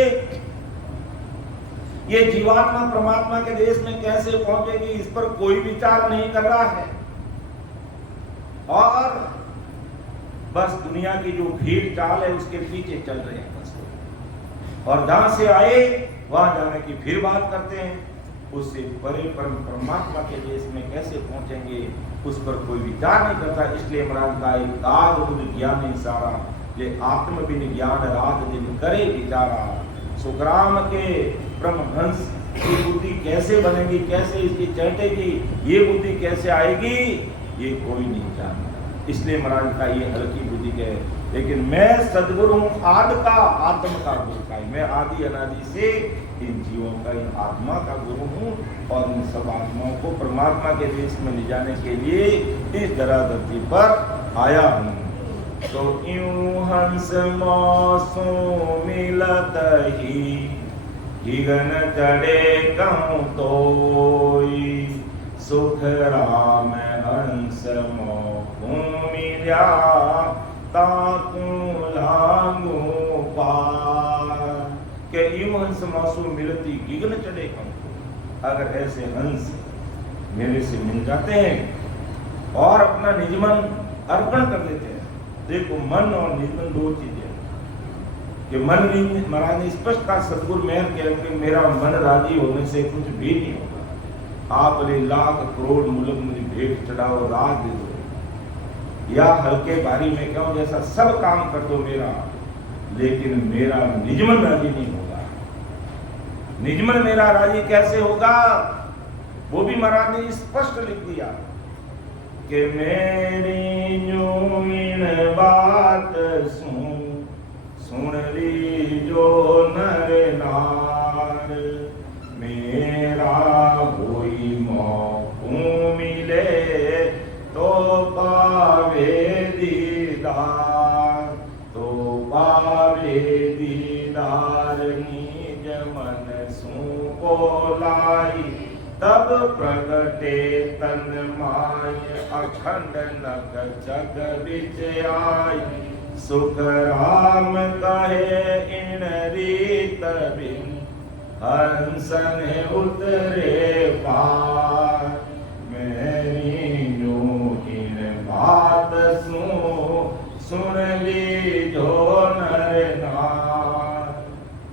जीवात्मा परमात्मा के देश में कैसे पहुंचेगी, इस पर कोई विचार नहीं कर रहा है, और बस दुनिया की जो भीड़ चाल है उसके पीछे चल रहे हैं बस। और जहां से आए वहां जाने की फिर बात करते हैं, उससे परे परमात्मा के देश में कैसे पहुंचेंगे उस पर कोई विचार नहीं करता। इसलिए महाराज का एक काग बुद्धि ज्ञानी सारा, ये आत्म बिन ज्ञान रात दिन करे विचारा। सुखराम के परमहंस की बुद्धि कैसे बनेगी, कैसे इसकी चढ़ेगी, ये बुद्धि कैसे आएगी, ये कोई नहीं जानता। इसलिए महाराज का ये हल्की बुद्धि के है। लेकिन मैं सदगुरु हूँ आदि का, आत्म का गुरु का, मैं आदि अनादि से इन जीवों का, इन आत्मा का गुरु हूँ और इन सब आत्माओं को परमात्मा के देश में ले जाने के लिए इस धराधरती पर आया हूँ। तो यूं हंस मौसों मिलत ही हिगन चढ़े कहूँ तोई, सुख राम हंस मोहू मिल्या ताकू लागू पार। के यूं हंस मासूम मिलती गिगन चढ़े कहूँ। अगर ऐसे हंस मेरे से मिल जाते हैं और अपना निजमन अर्पण कर देते हैं। देखो मन और निजमन दो चीजें कि मन महाराज ने स्पष्ट कहा, सदगुरु मेहर करेंगे मेरा मन राजी होने से कुछ भी नहीं होगा। आप लाख करोड़ मुल्क मुझे भेंट चढ़ाओ, राज दे दो या हल्के भारी में कहूं जैसा सब काम कर दो मेरा, लेकिन मेरा निजमन राजी नहीं होगा। निजमन मेरा राजी कैसे होगा? वो भी महाराज ने स्पष्ट लिख दिया कि मेरी यूं बात सुन ली जो नर नार, मेरा कोई मौको मिले तो पावे दीदार, तो पावे दीदार निज मन सु को लाई, तब प्रगटे तन माय अखंड नग जग विच आई, सुख राम कहे इन रीत बिन हंसन उतरे पार, मेरी जो इन बात सुन ली जो नर नार।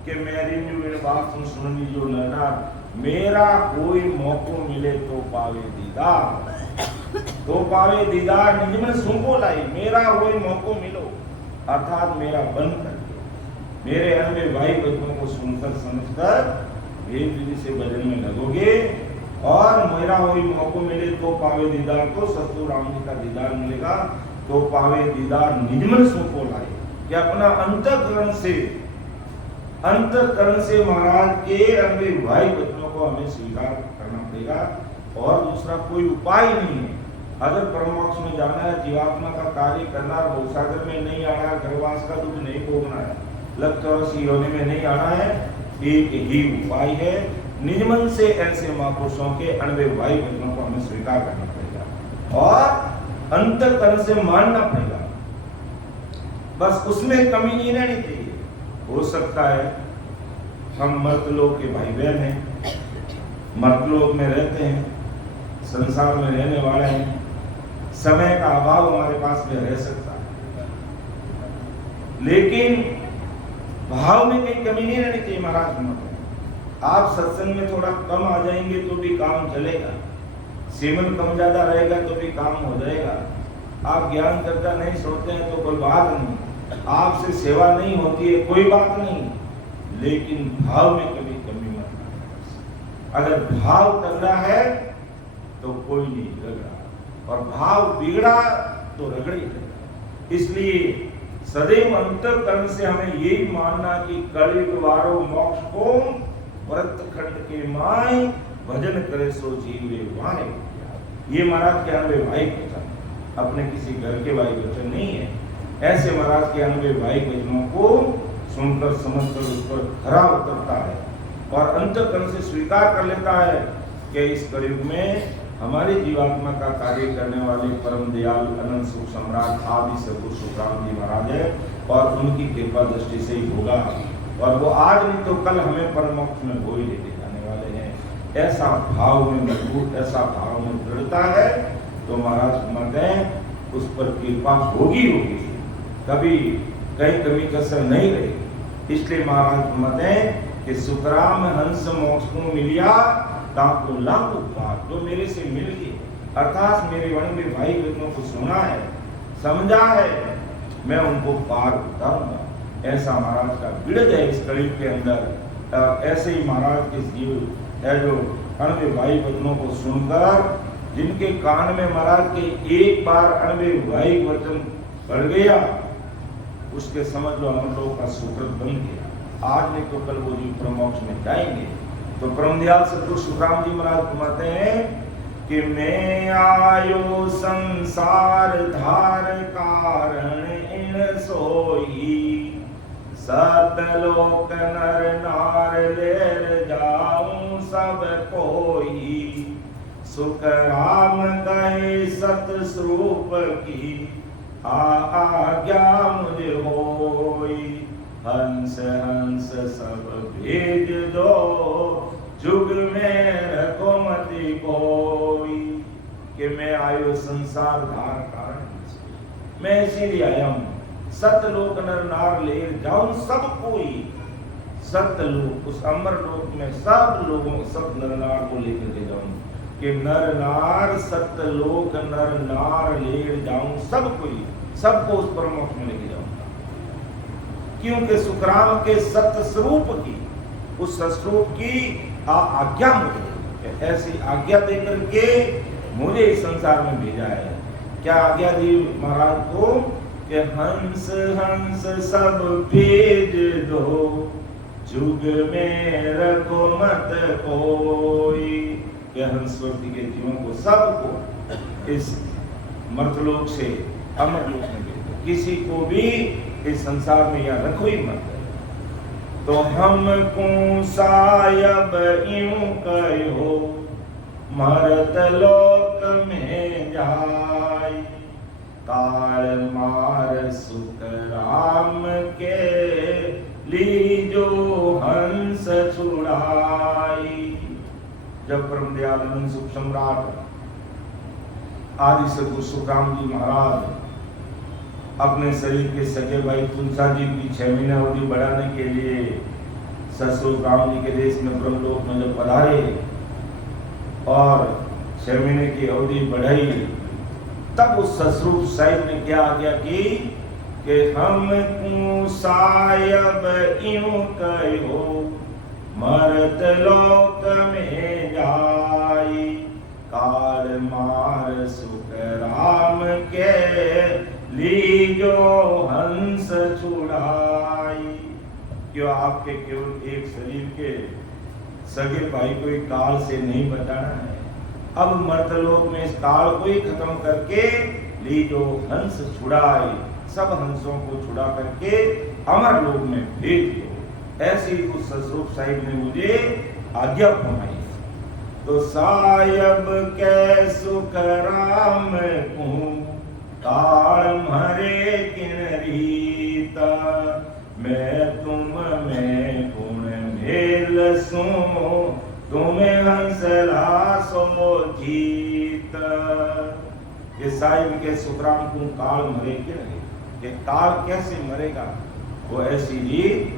कि मेरी जो इन बात सुन ली जो नर नार, मेरा कोई मौको मिले तो पावे दीदार, तो पावे दीदार निजमन सुनको लाई, मेरा कोई मौको मिलो अर्थात मेरा बन करके मेरे अन्य भाई बच्चों को सुनकर समझकर वेद विधि से भजन में लगोगे और मेरा वही मौको मिले तो पावे दीदार, तो सतगुरु राम जी का दीदार मिलेगा। तो पावे दीदार निजमन सुनको लाई, कि अपना अंतःकरण से महाराज के अन्य भाई बच्चों को हमें स्वीकार करना पड़ेगा और दूसरा कोई उपाय नहीं है। अगर परमोक्ष में जाना है, जीवात्मा का कार्य करना, भवसागर में नहीं आना है, गर्भवास का दुख नहीं भोगना है, लग 84 योनि में नहीं आना है, एक ही उपाय है, निजमन से ऐसे महापुरुषों के अनवे भाई बहनों को हमें स्वीकार करना पड़ेगा और अंतःकरण से मानना पड़ेगा। बस उसमें कमी नहीं रहनी चाहिए। हो सकता है हम मर्तलोक के भाई बहन हैं, मर्तलोक में रहते हैं, संसार में रहने वाले हैं, समय का अभाव हमारे पास में रह सकता है, लेकिन भाव में कहीं कमी नहीं रहनी चाहिए। महाराज आप सत्संग में थोड़ा कम आ जाएंगे तो भी काम चलेगा, सेवन कम ज्यादा रहेगा तो भी काम हो जाएगा। आप ज्ञान चर्चा नहीं सुनते हैं तो कोई बात नहीं, आपसे सेवा नहीं होती है कोई बात नहीं, लेकिन भाव में कभी कमी मत करना। अगर भाव तगड़ा है तो कोई नहीं रगड़ा, और भाव बिगड़ा तो रगड़ ही रहेगा। इसलिए सदैव अंतःकरण से हमें यही मानना कि कलयुग वारो मोक्ष को व्रत खंड के माय भजन करे सो जीवे वाणे। ये महाराज के अनवे भाई वचन, अपने किसी घर के भाई वचन नहीं है। ऐसे महाराज के अनवे भाई वचनों को सुनकर समझकर उस पर खरा उतरता है और अंतःकरण से स्वीकार कर लेता है कि इस कलयुग में हमारी जीवात्मा का कार्य करने वाले परम दयाल अनंत सुख सम्राट आदि सदगुरु सुखराम जी महाराज है और उनकी कृपा दृष्टि से ही होगा, और वो आज नहीं तो कल हमें परम मोक्ष में वो ही लेके जाने वाले हैं। ऐसा भाव में मजबूत, ऐसा भाव में दृढ़ता है तो महाराज मत है उस पर कृपा होगी, कभी कहीं कमी कसर नहीं रही। इसलिए महाराज मत है कि सुखराम हंस मोक्ष को मिलिया ताकू लागू पार, जो मेरे से मिल गए अर्थात मेरे वन में भाई बहनों को सुना है, समझा है, मैं उनको पार उतारूंगा। ऐसा महाराज का विरध है इस कलयुग के अंदर। ऐसे ही महाराज के जीव है जो अनवे भाई बहनों को सुनकर जिनके कान में महाराज के एक बार अणव्यवहारिक वचन पड़ गया, उसके समझ लो हम लोग का सूत्र बन गया। आज नहीं तो कल वो जी परमोक्ष में जाएंगे। तो परमदयाल सतगुरु सुखराम जी महाराज फरमाते हैं कि मैं आयो संसार धार कारण इन सोई, सतलोक नर नार लेर जाऊं सब कोई, सुख राम कहे सत स्वरूप की आज्ञा मुझे होई, हंस हंस सब भेज दो जुग में रखो मति कोई। कि मैं आयो संसार धार कारण, मैं इसीलिए आया हूं सतलोक नर नार ले जाऊं सब कोई। सतलोक उस अमर लोक में सब लोगों सब नर नार को लेकर के जाऊं, कि नर नार सतलोक नर नार ले जाऊं सब कोई, सबको उस परमोक्ष में लेके जाऊंगा। क्योंकि सुखराम के सत्य स्वरूप की, उस सस्वरूप की आज्ञा मुझे, ऐसी आज्ञा देकर के मुझे इस संसार में भेजा है। क्या आज्ञा दी महाराज को कि हंस हंस सब भेज दो जुग में रखो मत कोई। कि हंसवर्ती के जीवों को सबको इस मर्तलोक से अमरलोक में भेज दो, किसी को भी इस संसार में यहाँ रखो ही मत। तो हमको सायब यूं कहो मरत लोक में जाय, काल मार सुख राम के लीजो हंस छुड़ाई। जब परमदयाल आनंद सुख सम्राट आदि सद्गुरु सुखराम जी महाराज अपने शरीर के सगे भाई तुलसा जी की 6 महीने अवधि बढ़ाने के लिए ससुर राम जी के देश में ब्रह्मलोक में जब पधारे और 6 महीने की अवधि बढ़ाई, तब उस ससुर साहिब ने क्या आज्ञा की कि हम सायब यूं कहो मरत लोक में जाई, काल मार सुख राम के लीजो हंस छुड़ाई। क्यों आपके केवल एक शरीर के सगे भाई को काल से नहीं बचाना है, अब मर्तलोक में इस काल को ही खत्म करके लीजो हंस छुड़ाई, सब हंसों को छुड़ा करके अमर लोक में भेज दो। ऐसी उस ससुर साहिब ने मुझे आज्ञा फरमाई। तो सायब के सुख राम को काल मरे किन रीता, मैं तुम में गुण मेल सो तुम्हें हंसला सो जीत। ये साहिब के सुखराम को काल मरे किन रीत, ये काल कैसे मरेगा? वो ऐसी रीत,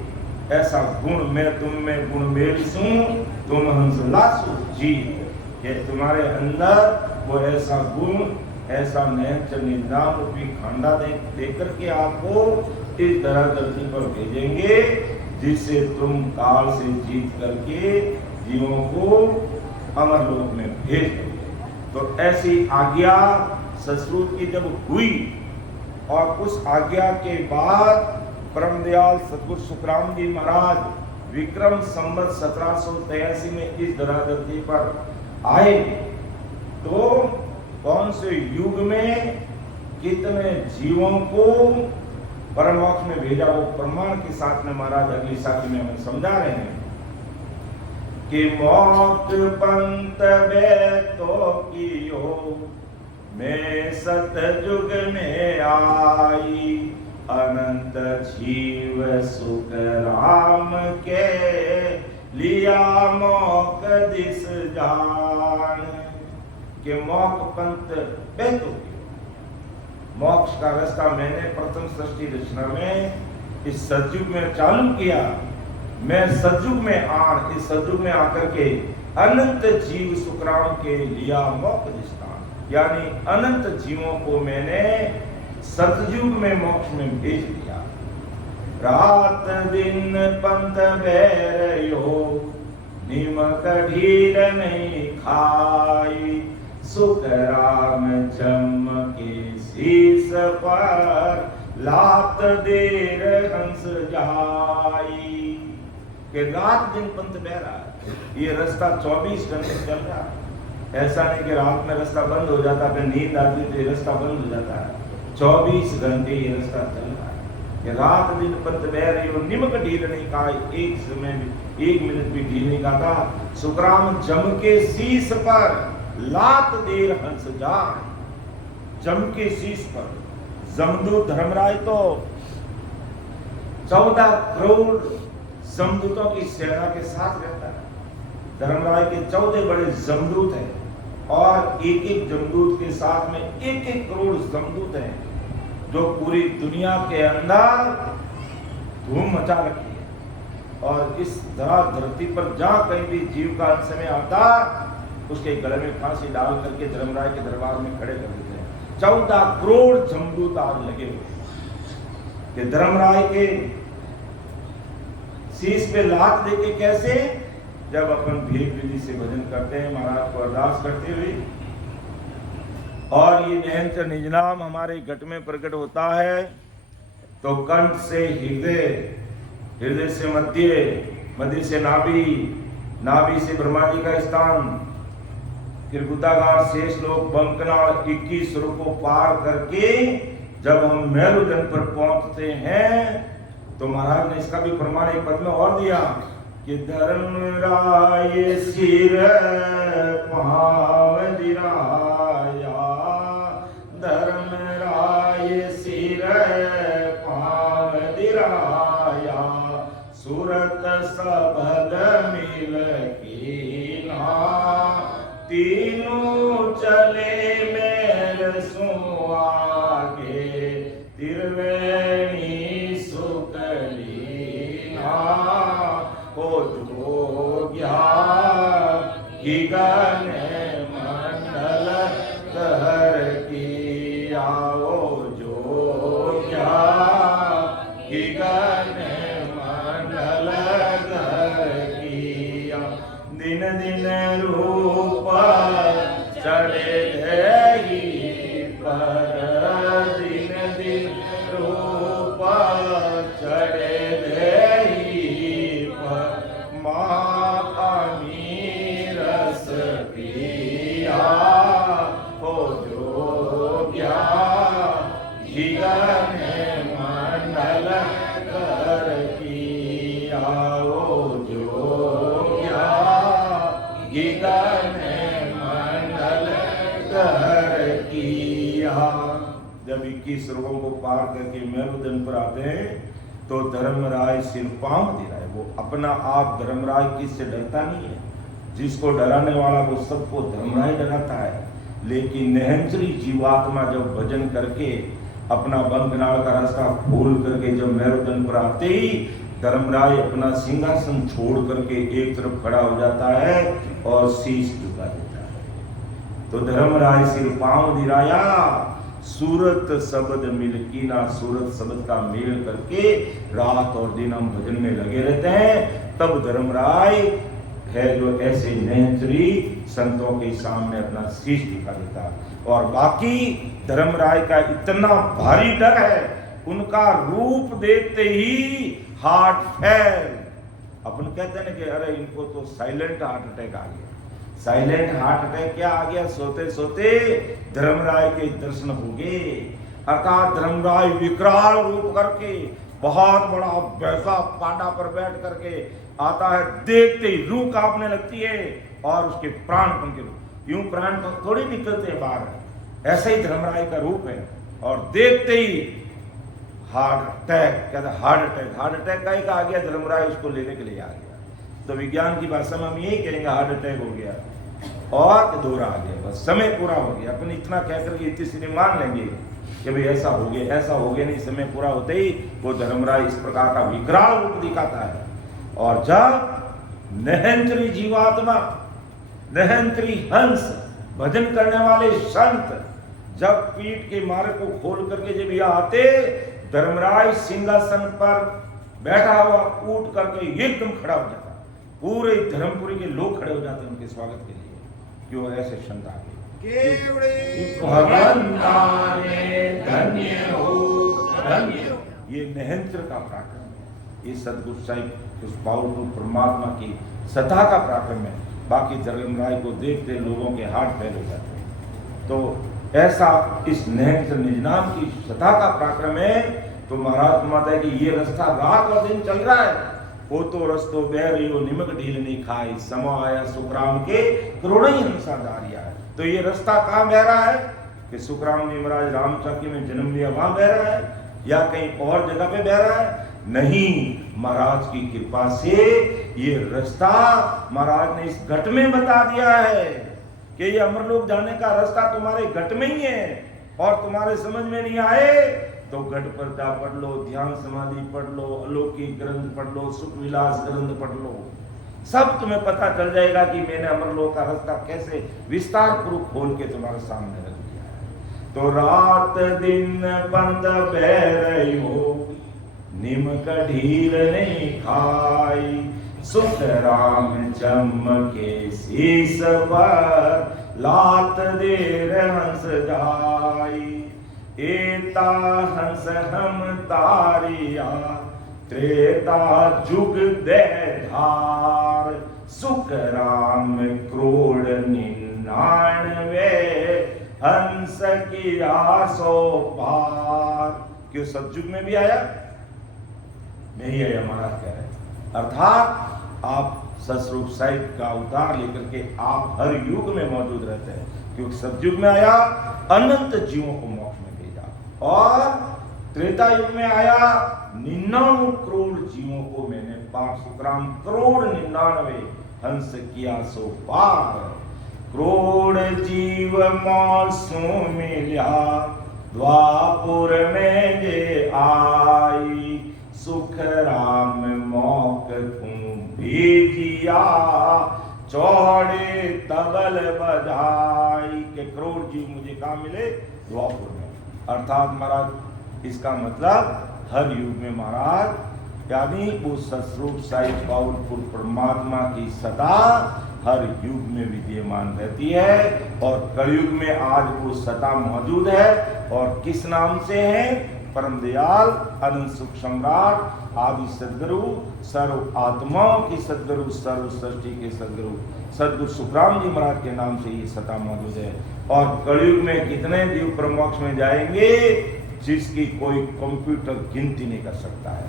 ऐसा गुण मैं तुम में गुण मेल सू तुम हंसला सो जीत। ये तुम्हारे अंदर वो ऐसा गुण, ऐसा नैच निदान रूपी खांडा दे करके आपको इस तरह धरती पर भेजेंगे जिससे तुम काल से जीत करके जीवों को अमर लोक में भेज दोगे। तो ऐसी आज्ञा ससुर की जब हुई और उस आज्ञा के बाद परमदयाल सतगुरु सुखराम जी महाराज विक्रम संवत 1783 में इस धराधरती पर आए, तो कौन से युग में कितने जीवों को परमोक्ष में भेजा, वो प्रमाण के साथ में महाराज अगली साथी में हमें समझा रहे हैं कि मोक्ष पंत बेतो कियो मैं सतयुग में आई, अनंत जीव सुख राम के लिया मोक्ष दिस जान। के मोक्ष पंथ बेतो, मोक्ष का रास्ता मैंने प्रथम सृष्टि रचना में इस सतयुग में चालू किया। मैं सतयुग में इस सतयुग में आकर के अनंत जीव सुखराम के लिया मोक्ष दिस जान, यानी अनंत जीवों को मैंने सतयुग में मोक्ष में भेज दिया। रात दिन पंथ बैरयो निमक ढील नहीं खाई, सुखराम चमके शीस पर, लात देर हंस जाई। कि रात दिन पंथ बह रहा है, ये रास्ता 24 घंटे चल रहा है। ऐसा नहीं कि रात में रास्ता बंद हो जाता, फिर नींद आती तो ये रास्ता बंद हो जाता है। 24 घंटे ये रास्ता चल रहा है। ये रात दिन पंथ बह रही हो, निमक ढील नहीं कहा, एक समय भी 1 मिनट भी ढील नहीं कहा था। सुखराम जम के शीस पर, लात देर हंस जाए। जम के शीस पर जमदूत धर्मराय तो 14 करोड़ जमदूतों की सेना के साथ रहता है। धर्मराय के 14 बड़े जमदूत हैं और एक एक जमदूत के साथ में 1-1 करोड़ जमदूत हैं, जो पूरी दुनिया के अंदर धूम मचा रखी है। और इस धरती पर जहां कहीं भी जीव का अंत समय आता, उसके गले में फांसी डाल करके धर्मराय के दरबार में खड़े कर देते हैं। 14 करोड़ जमदूत आज लगे हुए कि धर्मराय के शीश पे लात देके कैसे, जब अपन भेद विधि से भजन करते हैं, महाराज को अरदास करते हुए, और ये नयनचर निज नाम हमारे घट में प्रकट होता है, तो कंठ से हृदय, हृदय से मध्य, मध्य से नाभि, नाभि से ब्रह्मा जी का स्थान, फिर गुदागार शेष लोक बंकनाल 21 को पार करके जब हम मेरुदंड पर पहुंचते हैं, तो महाराज ने इसका भी प्रमाण एक पद में और दिया कि धर्मराय सिर पाव दिराया, धर्मराय सिर पाव दिराया, सूरत सबद मिल कीना, तीनों चले मेरे सो आगे, त्रिवेणी सुकलीना, हो जो गगन मंडल धर किया, हो जो गगन मंडल धर किया, दिन दिन रूप चढ़े देही पर, दिन दिन रूप चढ़े देही पर, माँ अमीरस पिया, हो जो गगन मंडल कर किया, हो जो गगन मंडल कर किया। जब 21 रोगों को पार करके मेरुदंड पर आते हैं, तो धर्मराय सिर पांव दे रहा है। वो अपना आप धर्मराय किससे डरता नहीं है, जिसको डराने वाला वो सबको धर्मराय डराता है। लेकिन नहंचरी जीवात्मा जब भजन करके अपना बंकनाल का रास्ता खोल करके जब मेरुदंड पर आते ही धर्मराय अपना सिंहासन छोड़ करके एक तरफ खड़ा हो जाता है और शीश झुका देता है। तो धर्मराय सिर पांव दिराया, सूरत शब्द मिल कीना, सूरत शब्द का मेल करके रात और दिन हम भजन में लगे रहते हैं। तब धर्मराय है जो ऐसे नयनचरी संतों के सामने अपना शीश दिखा देता। और बाकी धर्मराय का इतना भारी डर है, उनका रूप देखते ही हार्ट फेल। अपन कहते हैं कि अरे इनको तो साइलेंट हार्ट अटैक आ गया। साइलेंट हार्ट अटैक क्या आ गया? सोते सोते धर्मराय के दर्शन हो गए। अर्थात धर्मराय विकराल रूप करके बहुत बड़ा वैसा पांडा पर बैठ करके आता है, देखते ही रूह कांपने लगती है और उसके प्राण पंखे यूं प्राण थोड़ी निकलते हैं बाहर, ऐसे ही धर्मराय का रूप है। और देखते ही हार्ट अटैक, कहते हार्ट अटैक का एक आ गया, धर्मराय उसको लेने के लिए आ गया। तो विज्ञान की भाषा में हम यही कहेंगे हार्ट अटैक हो गया और दौरा आ गया, बस समय पूरा हो गया। अपन इतना कहकर के इतनी सीधे मान लेंगे कि भाई ऐसा हो गया नहीं, समय पूरा होते ही वो धर्मराय इस प्रकार का विकराल रूप दिखाता है। और जब नहंतरी जीवात्मा, नहंतरी हंस, भजन करने वाले संत जब पीठ के मार्ग को खोल करके जब यह आते, धर्मराय सिंहासन पर बैठा हुआ उठ करके एकदम खड़ा हो जाता। पूरे धर्मपुरी के लोग खड़े हो जाते उनके स्वागत के लिए, क्यों ऐसे संत आ गए। भगवंता ने धन्य हो धन्य। ये नहेंद्र का पराक्रम है, ये सदगुरु साहिब उस पावरफुल परमात्मा की सत्ता का पराक्रम है। बाकी धर्मराय को देखते लोगों के हाथ फैल हो जाते हैं। तो ऐसा इस नहेंद्र निजनाम की सत्ता का पराक्रम है। तो महाराज माता है कि ये रास्ता रात और दिन चल रहा है। वो तो रस्तो बह रही हो निमक ढील नहीं खाई, समा आया सुखराम के करोड़ों ही हंसा दारिया है। तो ये रास्ता कहाँ बह रहा है कि सुखराम जी महाराज रामचक्र में जन्म लिया वहां बह रहा है या कहीं और जगह पे बह रहा है? नहीं, महाराज की कृपा से ये रास्ता महाराज ने इस घट में बता दिया है कि ये अमरलोक जाने का रास्ता तुम्हारे घट में ही है। और तुम्हारे समझ में नहीं आए तो घट पर्दा पढ़ लो, ध्यान समाधि पढ़ लो, अलौकिक ग्रंथ पढ़ लो, सुख विलास ग्रंथ पढ़ लो, सब तुम्हें पता चल जाएगा कि मैंने अमरलोक का रास्ता कैसे विस्तार पूर्वक खोल के तुम्हारे सामने रख दिया है। तो रात दिन बंद बह रही हो, निमक ढील नहीं खाई, सुख राम चमके शीस पर, लात देर हंस जाई, एता हंस हम तारिया, त्रेता जुग दे धार, सुख राम क्रोड़ 99 हंस किया सो पार। क्यों सतयुग में भी आया? नहीं आया महाराज कह रहे। अर्थात आप सतस्वरूप साहिब का अवतार लेकर के आप हर युग में मौजूद रहते हैं। क्योंकि सतयुग में आया अनंत जीवों को मोक्ष में भेजा, और त्रेता युग में आया 99 करोड़ जीवों को मैंने पार, सुखराम करोड़ 99 हंस किया सो पार। करोड़ जीव मौसू मिल्या, द्वापुर में जे आई, सुख राम मौक तू भेजिया, चौड़े तबल बजाई। के करोड़ जीव मुझे कहाँ मिले? द्वापुर में। अर्थात महाराज इसका मतलब हर युग में महाराज यानी वो सतस्वरूप साहिब पावरफुल परमात्मा की सत्ता हर युग में विद्यमान रहती है। और कलयुग में आज वो सत्ता मौजूद है। और किस नाम से है? परम दयाल अनंत सुख सम्राट आदि सदगुरु, सर्व आत्माओं की सदगुरु, सर्व सृष्टि के सदगुरु सदगुरु सुखराम जी महाराज के नाम से ये सत्ता मौजूद है। और कलयुग में कितने जीव परमोक्ष में जाएंगे जिसकी कोई कंप्यूटर गिनती नहीं कर सकता है।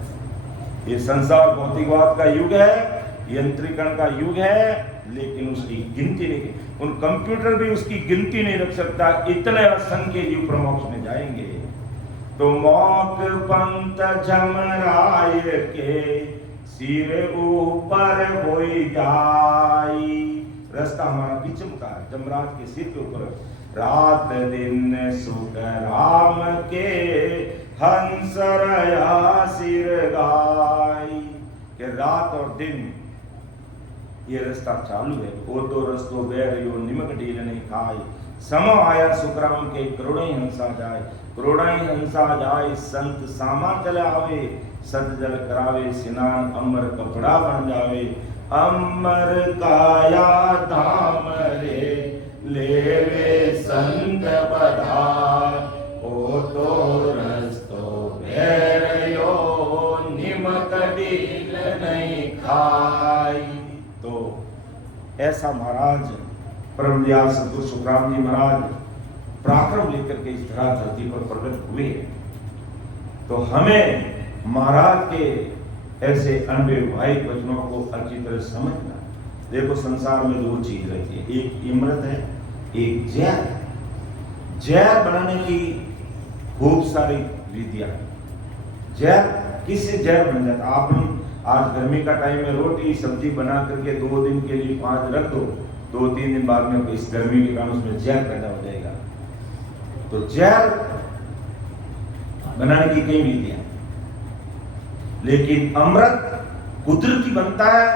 ये संसार भौतिकवाद का युग है, यंत्रीकरण का युग है, लेकिन उसकी गिनती नहीं, उन कंप्यूटर भी उसकी गिनती नहीं रख सकता। इतने असंख्य जीव परमोक्ष में जाएंगे। तो मौक पंत जमराय के सिर ऊपर होई जाई। रास्ता हमारा बिचम का जमराज के सिर के ऊपर। रात दिन सुख राम के हंस रया सिर गाई। कि रात और दिन ये रास्ता चालू है। वो तो रस्तो बैरियो निमक ढील नहीं खाई, सम आया सुखराम के करोड़ों हंसा जाए, करोड़ों हंसा जाए। संत सामा चले आवे, सत जल करावे स्नान, अमर कपड़ा बन जावे। अमर काया धाम रे लेवे संत पधार, ओ तो रस्तो बैरियो निमक ढील नहीं खाई। तो ऐसा महाराज परम दयाल सतगुरु सुखराम जी महाराज पराक्रम लेकर के इस धरा धरती पर प्रकट हुए। तो हमें महाराज के ऐसे अनव्यवहारिक वचनों को अच्छी तरह समझना। देखो संसार में दो चीज रहती है, एक अमृत है, एक जहर। जहर बनाने की खूब सारी विधियां। जहर किससे जहर बन जाता? आप आज गर्मी का टाइम में रोटी सब्जी बना करके 2 दिन के लिए 5 रख दो, 2-3 दिन बाद में इस गर्मी के कारण उसमें जहर पैदा हो जाएगा। तो जहर बनाने की कई विधियां, लेकिन अमृत कुदरती बनता है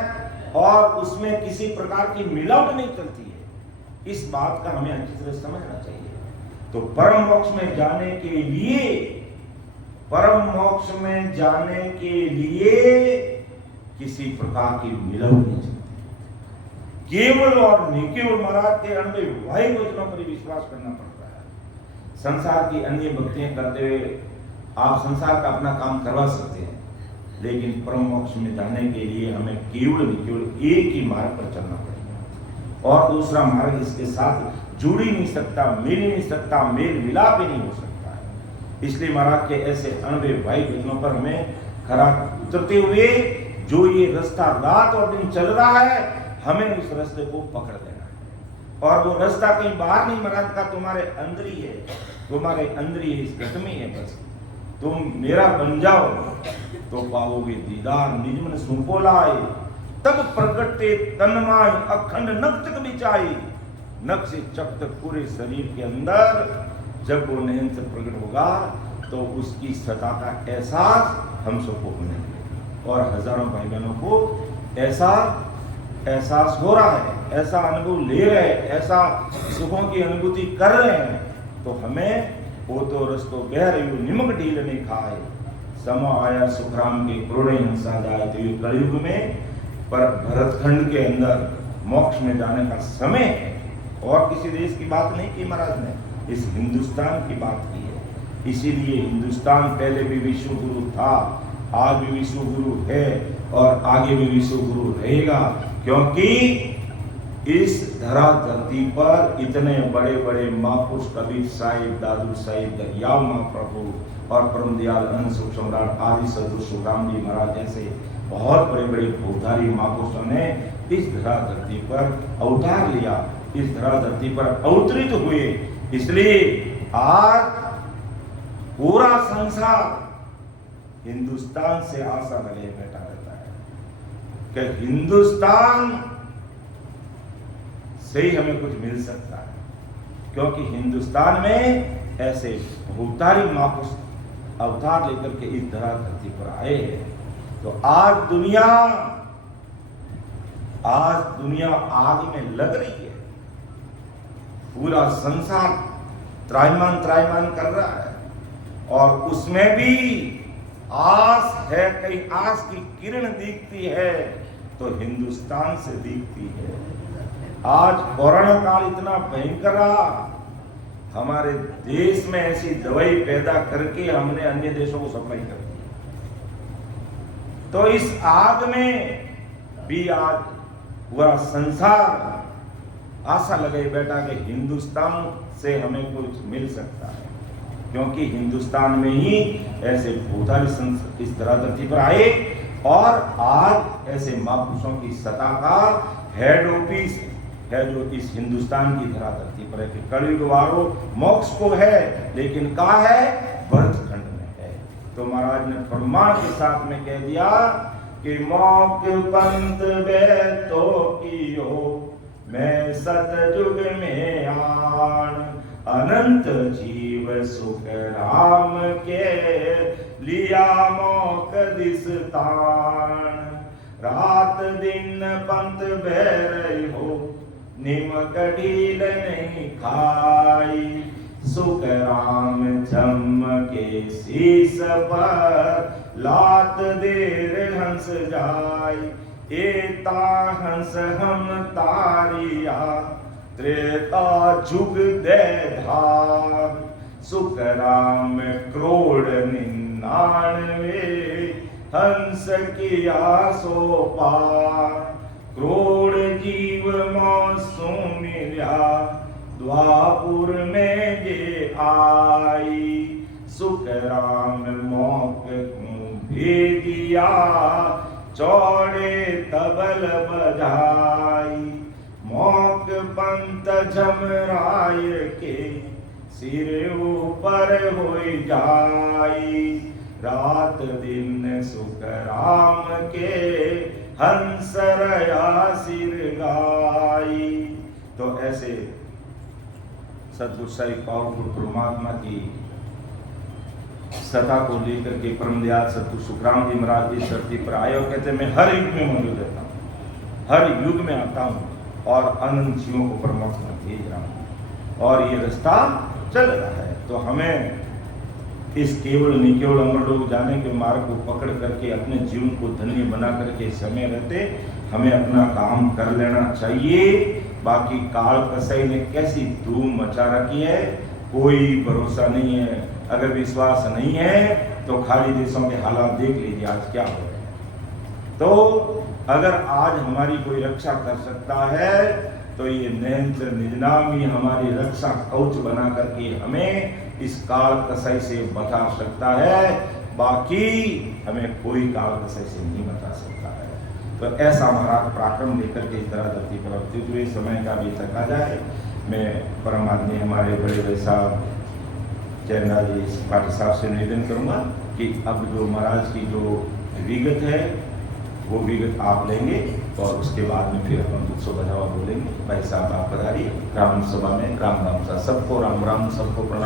और उसमें किसी प्रकार की मिलावट नहीं चलती है। इस बात का हमें अच्छी तरह समझना चाहिए। तो परम मोक्ष में जाने के लिए, परम मोक्ष में जाने के लिए किसी प्रकार की मिलावट नहीं चलती। केवल और निकेवल महाराज के अनबे वाही वचनों पर विश्वास करना पड़ता है। संसार की अन्य भक्तियां करते हुए आप संसार का अपना काम करवा सकते हैं, लेकिन परम मोक्ष में जाने के लिए हमें केवल निकेवल एक ही मार्ग पर चलना पड़ेगा और दूसरा मार्ग इसके साथ जुड़ ही नहीं सकता, मिल ही नहीं सकता, मेल मिलाप ही नहीं हो सकता है। इसलिए महाराज के ऐसे अनबे वाही वचनों पर हमें खरा उतरते हुए जो ये रास्ता रात और दिन चल रहा है, हमें उस रास्ते को पकड़ लेना है। और वो रास्ता कहीं बाहर नहीं महाराज का, तुम्हारे अंदर ही है, तुम्हारे अंदर ही इस घट में है। बस तुम मेरा बन जाओ तो पाओगे दीदार निज मन सुपो लाए, तब प्रकटे तन्माय अखंड नख तक बिचाई। नख से चक तक पूरे शरीर के अंदर जब वो नयन से प्रकट होगा तो उसकी सत्ता का एहसास हम सबको होने लगे और हजारों भाई बहनों को ऐसा एहसास हो रहा है, ऐसा अनुभव ले रहे हैं, ऐसा सुखों की अनुभूति कर रहे हैं। तो हमें वो तो रस्तो बह रही हो निमक ढील नहीं खाए, समा आया सुखराम के क्रोड़े हंसा जाए। तो ये कलयुग में पर भरतखंड के अंदर मोक्ष में जाने का समय है। और किसी देश की बात नहीं की महाराज ने, इस हिंदुस्तान की बात की है। इसीलिए हिंदुस्तान पहले भी विश्व गुरु था, आज भी विश्व गुरु है और आगे भी विश्व गुरु रहेगा, क्योंकि इस धरा धरती पर इतने बड़े बड़े महापुरुष कबीर साहिब, दादू साहिब, दरियाव महाप्रभु और परम दयाल अनंत सुख सम्राट आदि सदगुरु सुखराम जी महाराज जैसे बहुत बड़े बड़े भूधारी महापुरुषों ने इस धरा धरती पर अवतार लिया, इस धरा धरती पर अवतरित हुए। इसलिए आज पूरा संसार हिंदुस्तान से आशा लगे बैठा रहता है कि हिंदुस्तान से ही हमें कुछ मिल सकता है, क्योंकि हिंदुस्तान में ऐसे भूतारी महापुरुष अवतार लेकर के इस धरा धरती पर आए हैं। तो आज दुनिया आग में लग रही है, पूरा संसार त्रायमान कर रहा है और उसमें भी आस है, कहीं आस की किरण दिखती है तो हिंदुस्तान से दिखती है। आज कोरोना काल इतना भयंकर रहा, हमारे देश में ऐसी दवाई पैदा करके हमने अन्य देशों को सप्लाई कर दी। तो इस आग में भी आज पूरा संसार आशा लगे बैठा कि हिंदुस्तान से हमें कुछ मिल सकता है, क्योंकि हिंदुस्तान में ही ऐसे भूतारी इस धरा धरती पर आए और आज ऐसे महापुरुषों की सत्ता का हेड ऑफिस है जो इस हिंदुस्तान की धरा धरती पर है। कि कलयुग वारो मोक्ष को है, लेकिन कहाँ है? भरतखंड में है। तो महाराज ने प्रमाण के साथ में कह दिया कि मोक्ष पंथ बैतो कियो मैं सतयुग में आन, अनंत जीव सुख राम के लिया मोक दिसतान। रात दिन पंथ बह रही हो निमक ढील नहीं खाई, सुख राम जम के शीस पर लात देर हंस जाई। एता हंस हम तारिया त्रेता जुग दे धार, सुख राम क्रोड़ 99 हंस किया सो पार। क्रोड़ जीव मौसू मिल्या द्वापुर में जे आई, सुख राम मोक भेजिया चौड़े तबल बजाई। मोक पंत झमराय के सिर ऊपर हो जाई, रात दिन सुख राम के हंस रया सिर गाई। तो ऐसे सतगुरु साहिब पावरफुल परमात्मा की सत्ता को लेकर के परम दयाल सतगुरु सुखराम जी महाराज इस धरती पर आए और कहते मैं हर युग में मौजूद रहता हूँ, हर युग में आता हूँ और अनंत जीवों को परमात्मा भेज रहा हूँ और ये रास्ता चल रहा है। तो हमें इस केवल निकेवल अमर लोग जाने के मार्ग को पकड़ करके अपने जीवन को धन्य बना करके समय रहते हमें अपना काम कर लेना चाहिए। बाकी काल कसाई ने कैसी धूम मचा रखी है, कोई भरोसा नहीं है। अगर विश्वास नहीं है तो खाली देशों के हालात देख लीजिए आज क्या हो रहे हैं। तो अगर आज हमारी कोई रक्षा कर सकता है तो ये नरेंद्र निजनाम ही हमारी रक्षा कवच बना करके हमें इस काल कसाई से बचा सकता है। बाकी हमें कोई काल कसाई से नहीं बचा सकता है। तो ऐसा हमारा पराक्रम लेकर के इस तरह धरती पर अवतरित हुए। समय का भी तका जाए, मैं परम आदमी हमारे बड़े भाई साहब चैनल जी पाटिल साहब से निवेदन करूंगा कि अब जो महाराज की जो विगत है वो विगत आप लेंगे और उसके बाद में फिर हम कुछ बजावा बोलेंगे। भाई साहब आप पधारिए राम सभा में। राम राम सा सबको राम राम, सबको प्रणाम।